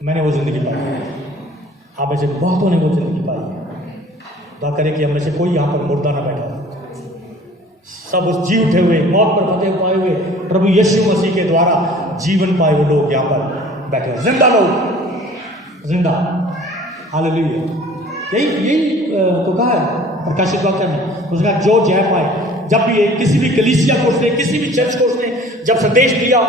मैंने वो जिंदगी पाई है। आप में से बहुतों ने वो जिंदगी पाई है। दुआ करें कि हम में से कोई यहाँ पर मुर्दा ना बैठा, सब उस जी उठे हुए मौत पर फतेह पाए हुए प्रभु यीशु मसीह के द्वारा जीवन पाए हुए लोग यहाँ पर बैठे, जिंदा लोग, जिंदा। हालेलुया। यही तो कहा है प्रकाशित वाक्य में। उसका जो जय पाए, जब भी किसी भी कलीसिया को उसने, किसी भी चर्च को उसने जब संदेश दिया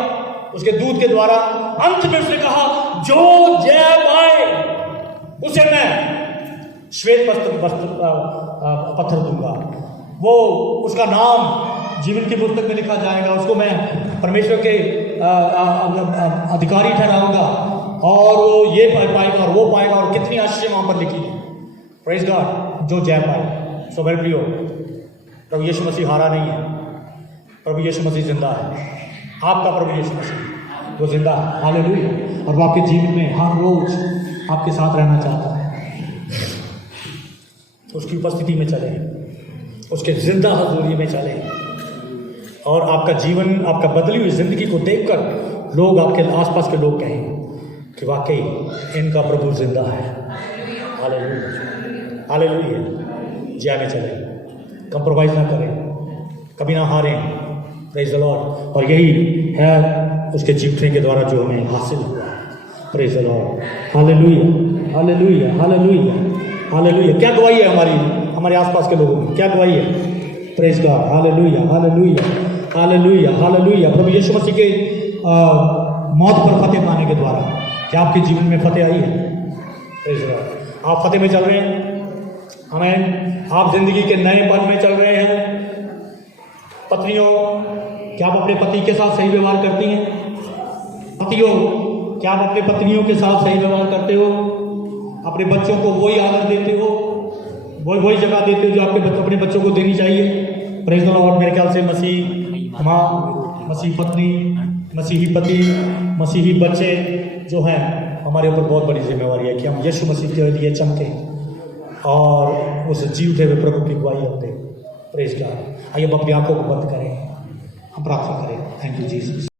उसके दूत के द्वारा, अंत में उसने कहा जो जय पाए उसे मैं श्वेत पत्थर दूंगा, वो उसका नाम जीवन की पुस्तक में लिखा जाएगा, उसको मैं परमेश्वर के अधिकारी ठहराऊंगा, और वो ये पाएगा और वो पाएगा, और कितनी आशीष वहां पर लिखी है। प्रेज गॉड, जो जय पाए। सो मेरे प्रियो, प्रभु यीशु मसीह हारा नहीं है, प्रभु यीशु मसीह जिंदा है। आपका प्रभु यीशु मसीह वो जिंदा है। हालेलुया। और वो आपके जीवन में हर रोज आपके साथ रहना चाहता है। उसकी उपस्थिति में चले, उसके जिंदा हजूरी में चले, और आपका जीवन, आपका बदली हुई जिंदगी को देखकर लोग, आपके आसपास के लोग कहें कि वाकई इनका प्रभु जिंदा है। Hallelujah, hallelujah. जय में चले, कंप्रोमाइज ना करें, कभी ना हारें। Praise the Lord. और यही है उसके जीवने के द्वारा जो हमें हासिल हुआ। Praise the lord. Hallelujah, hallelujah, hallelujah, hallelujah. क्या गवाही है हमारे आसपास के लोगों की, क्या गवाही है? Praise God. Hallelujah, hallelujah, hallelujah, hallelujah. प्रभु यीशु मसीह के मौत पर फतेह पाने के द्वारा क्या आपके जीवन में फतेह आई है? Praise God. आप फतेह में चल रहे हैं, हमें आप जिंदगी के नए पल में चल रहे हैं। पत्नियों, क्या आप अपने पति के साथ सही व्यवहार करती हैं? पतियों, क्या आप अपनी पत्नियों के साथ सही व्यवहार करते हो? अपने बच्चों को वही आदर देते हो, वही जगह देते हो जो आपके अपने बच्चों को देनी चाहिए? Praise the Lord. मेरे ख्याल से मसीह माँ, मसीह पत्नी, मसीही पति, मसीही बच्चे जो हैं, हमारे ऊपर बहुत बड़ी जिम्मेवारी है कि हम यीशु मसीह के लिए चमकें और उस जी उठे हुए प्रभु की गवाही हम दें। Praise God. आइए हम अपनी आंखों को बंद करें, हम प्रार्थना करें। Thank you Jesus.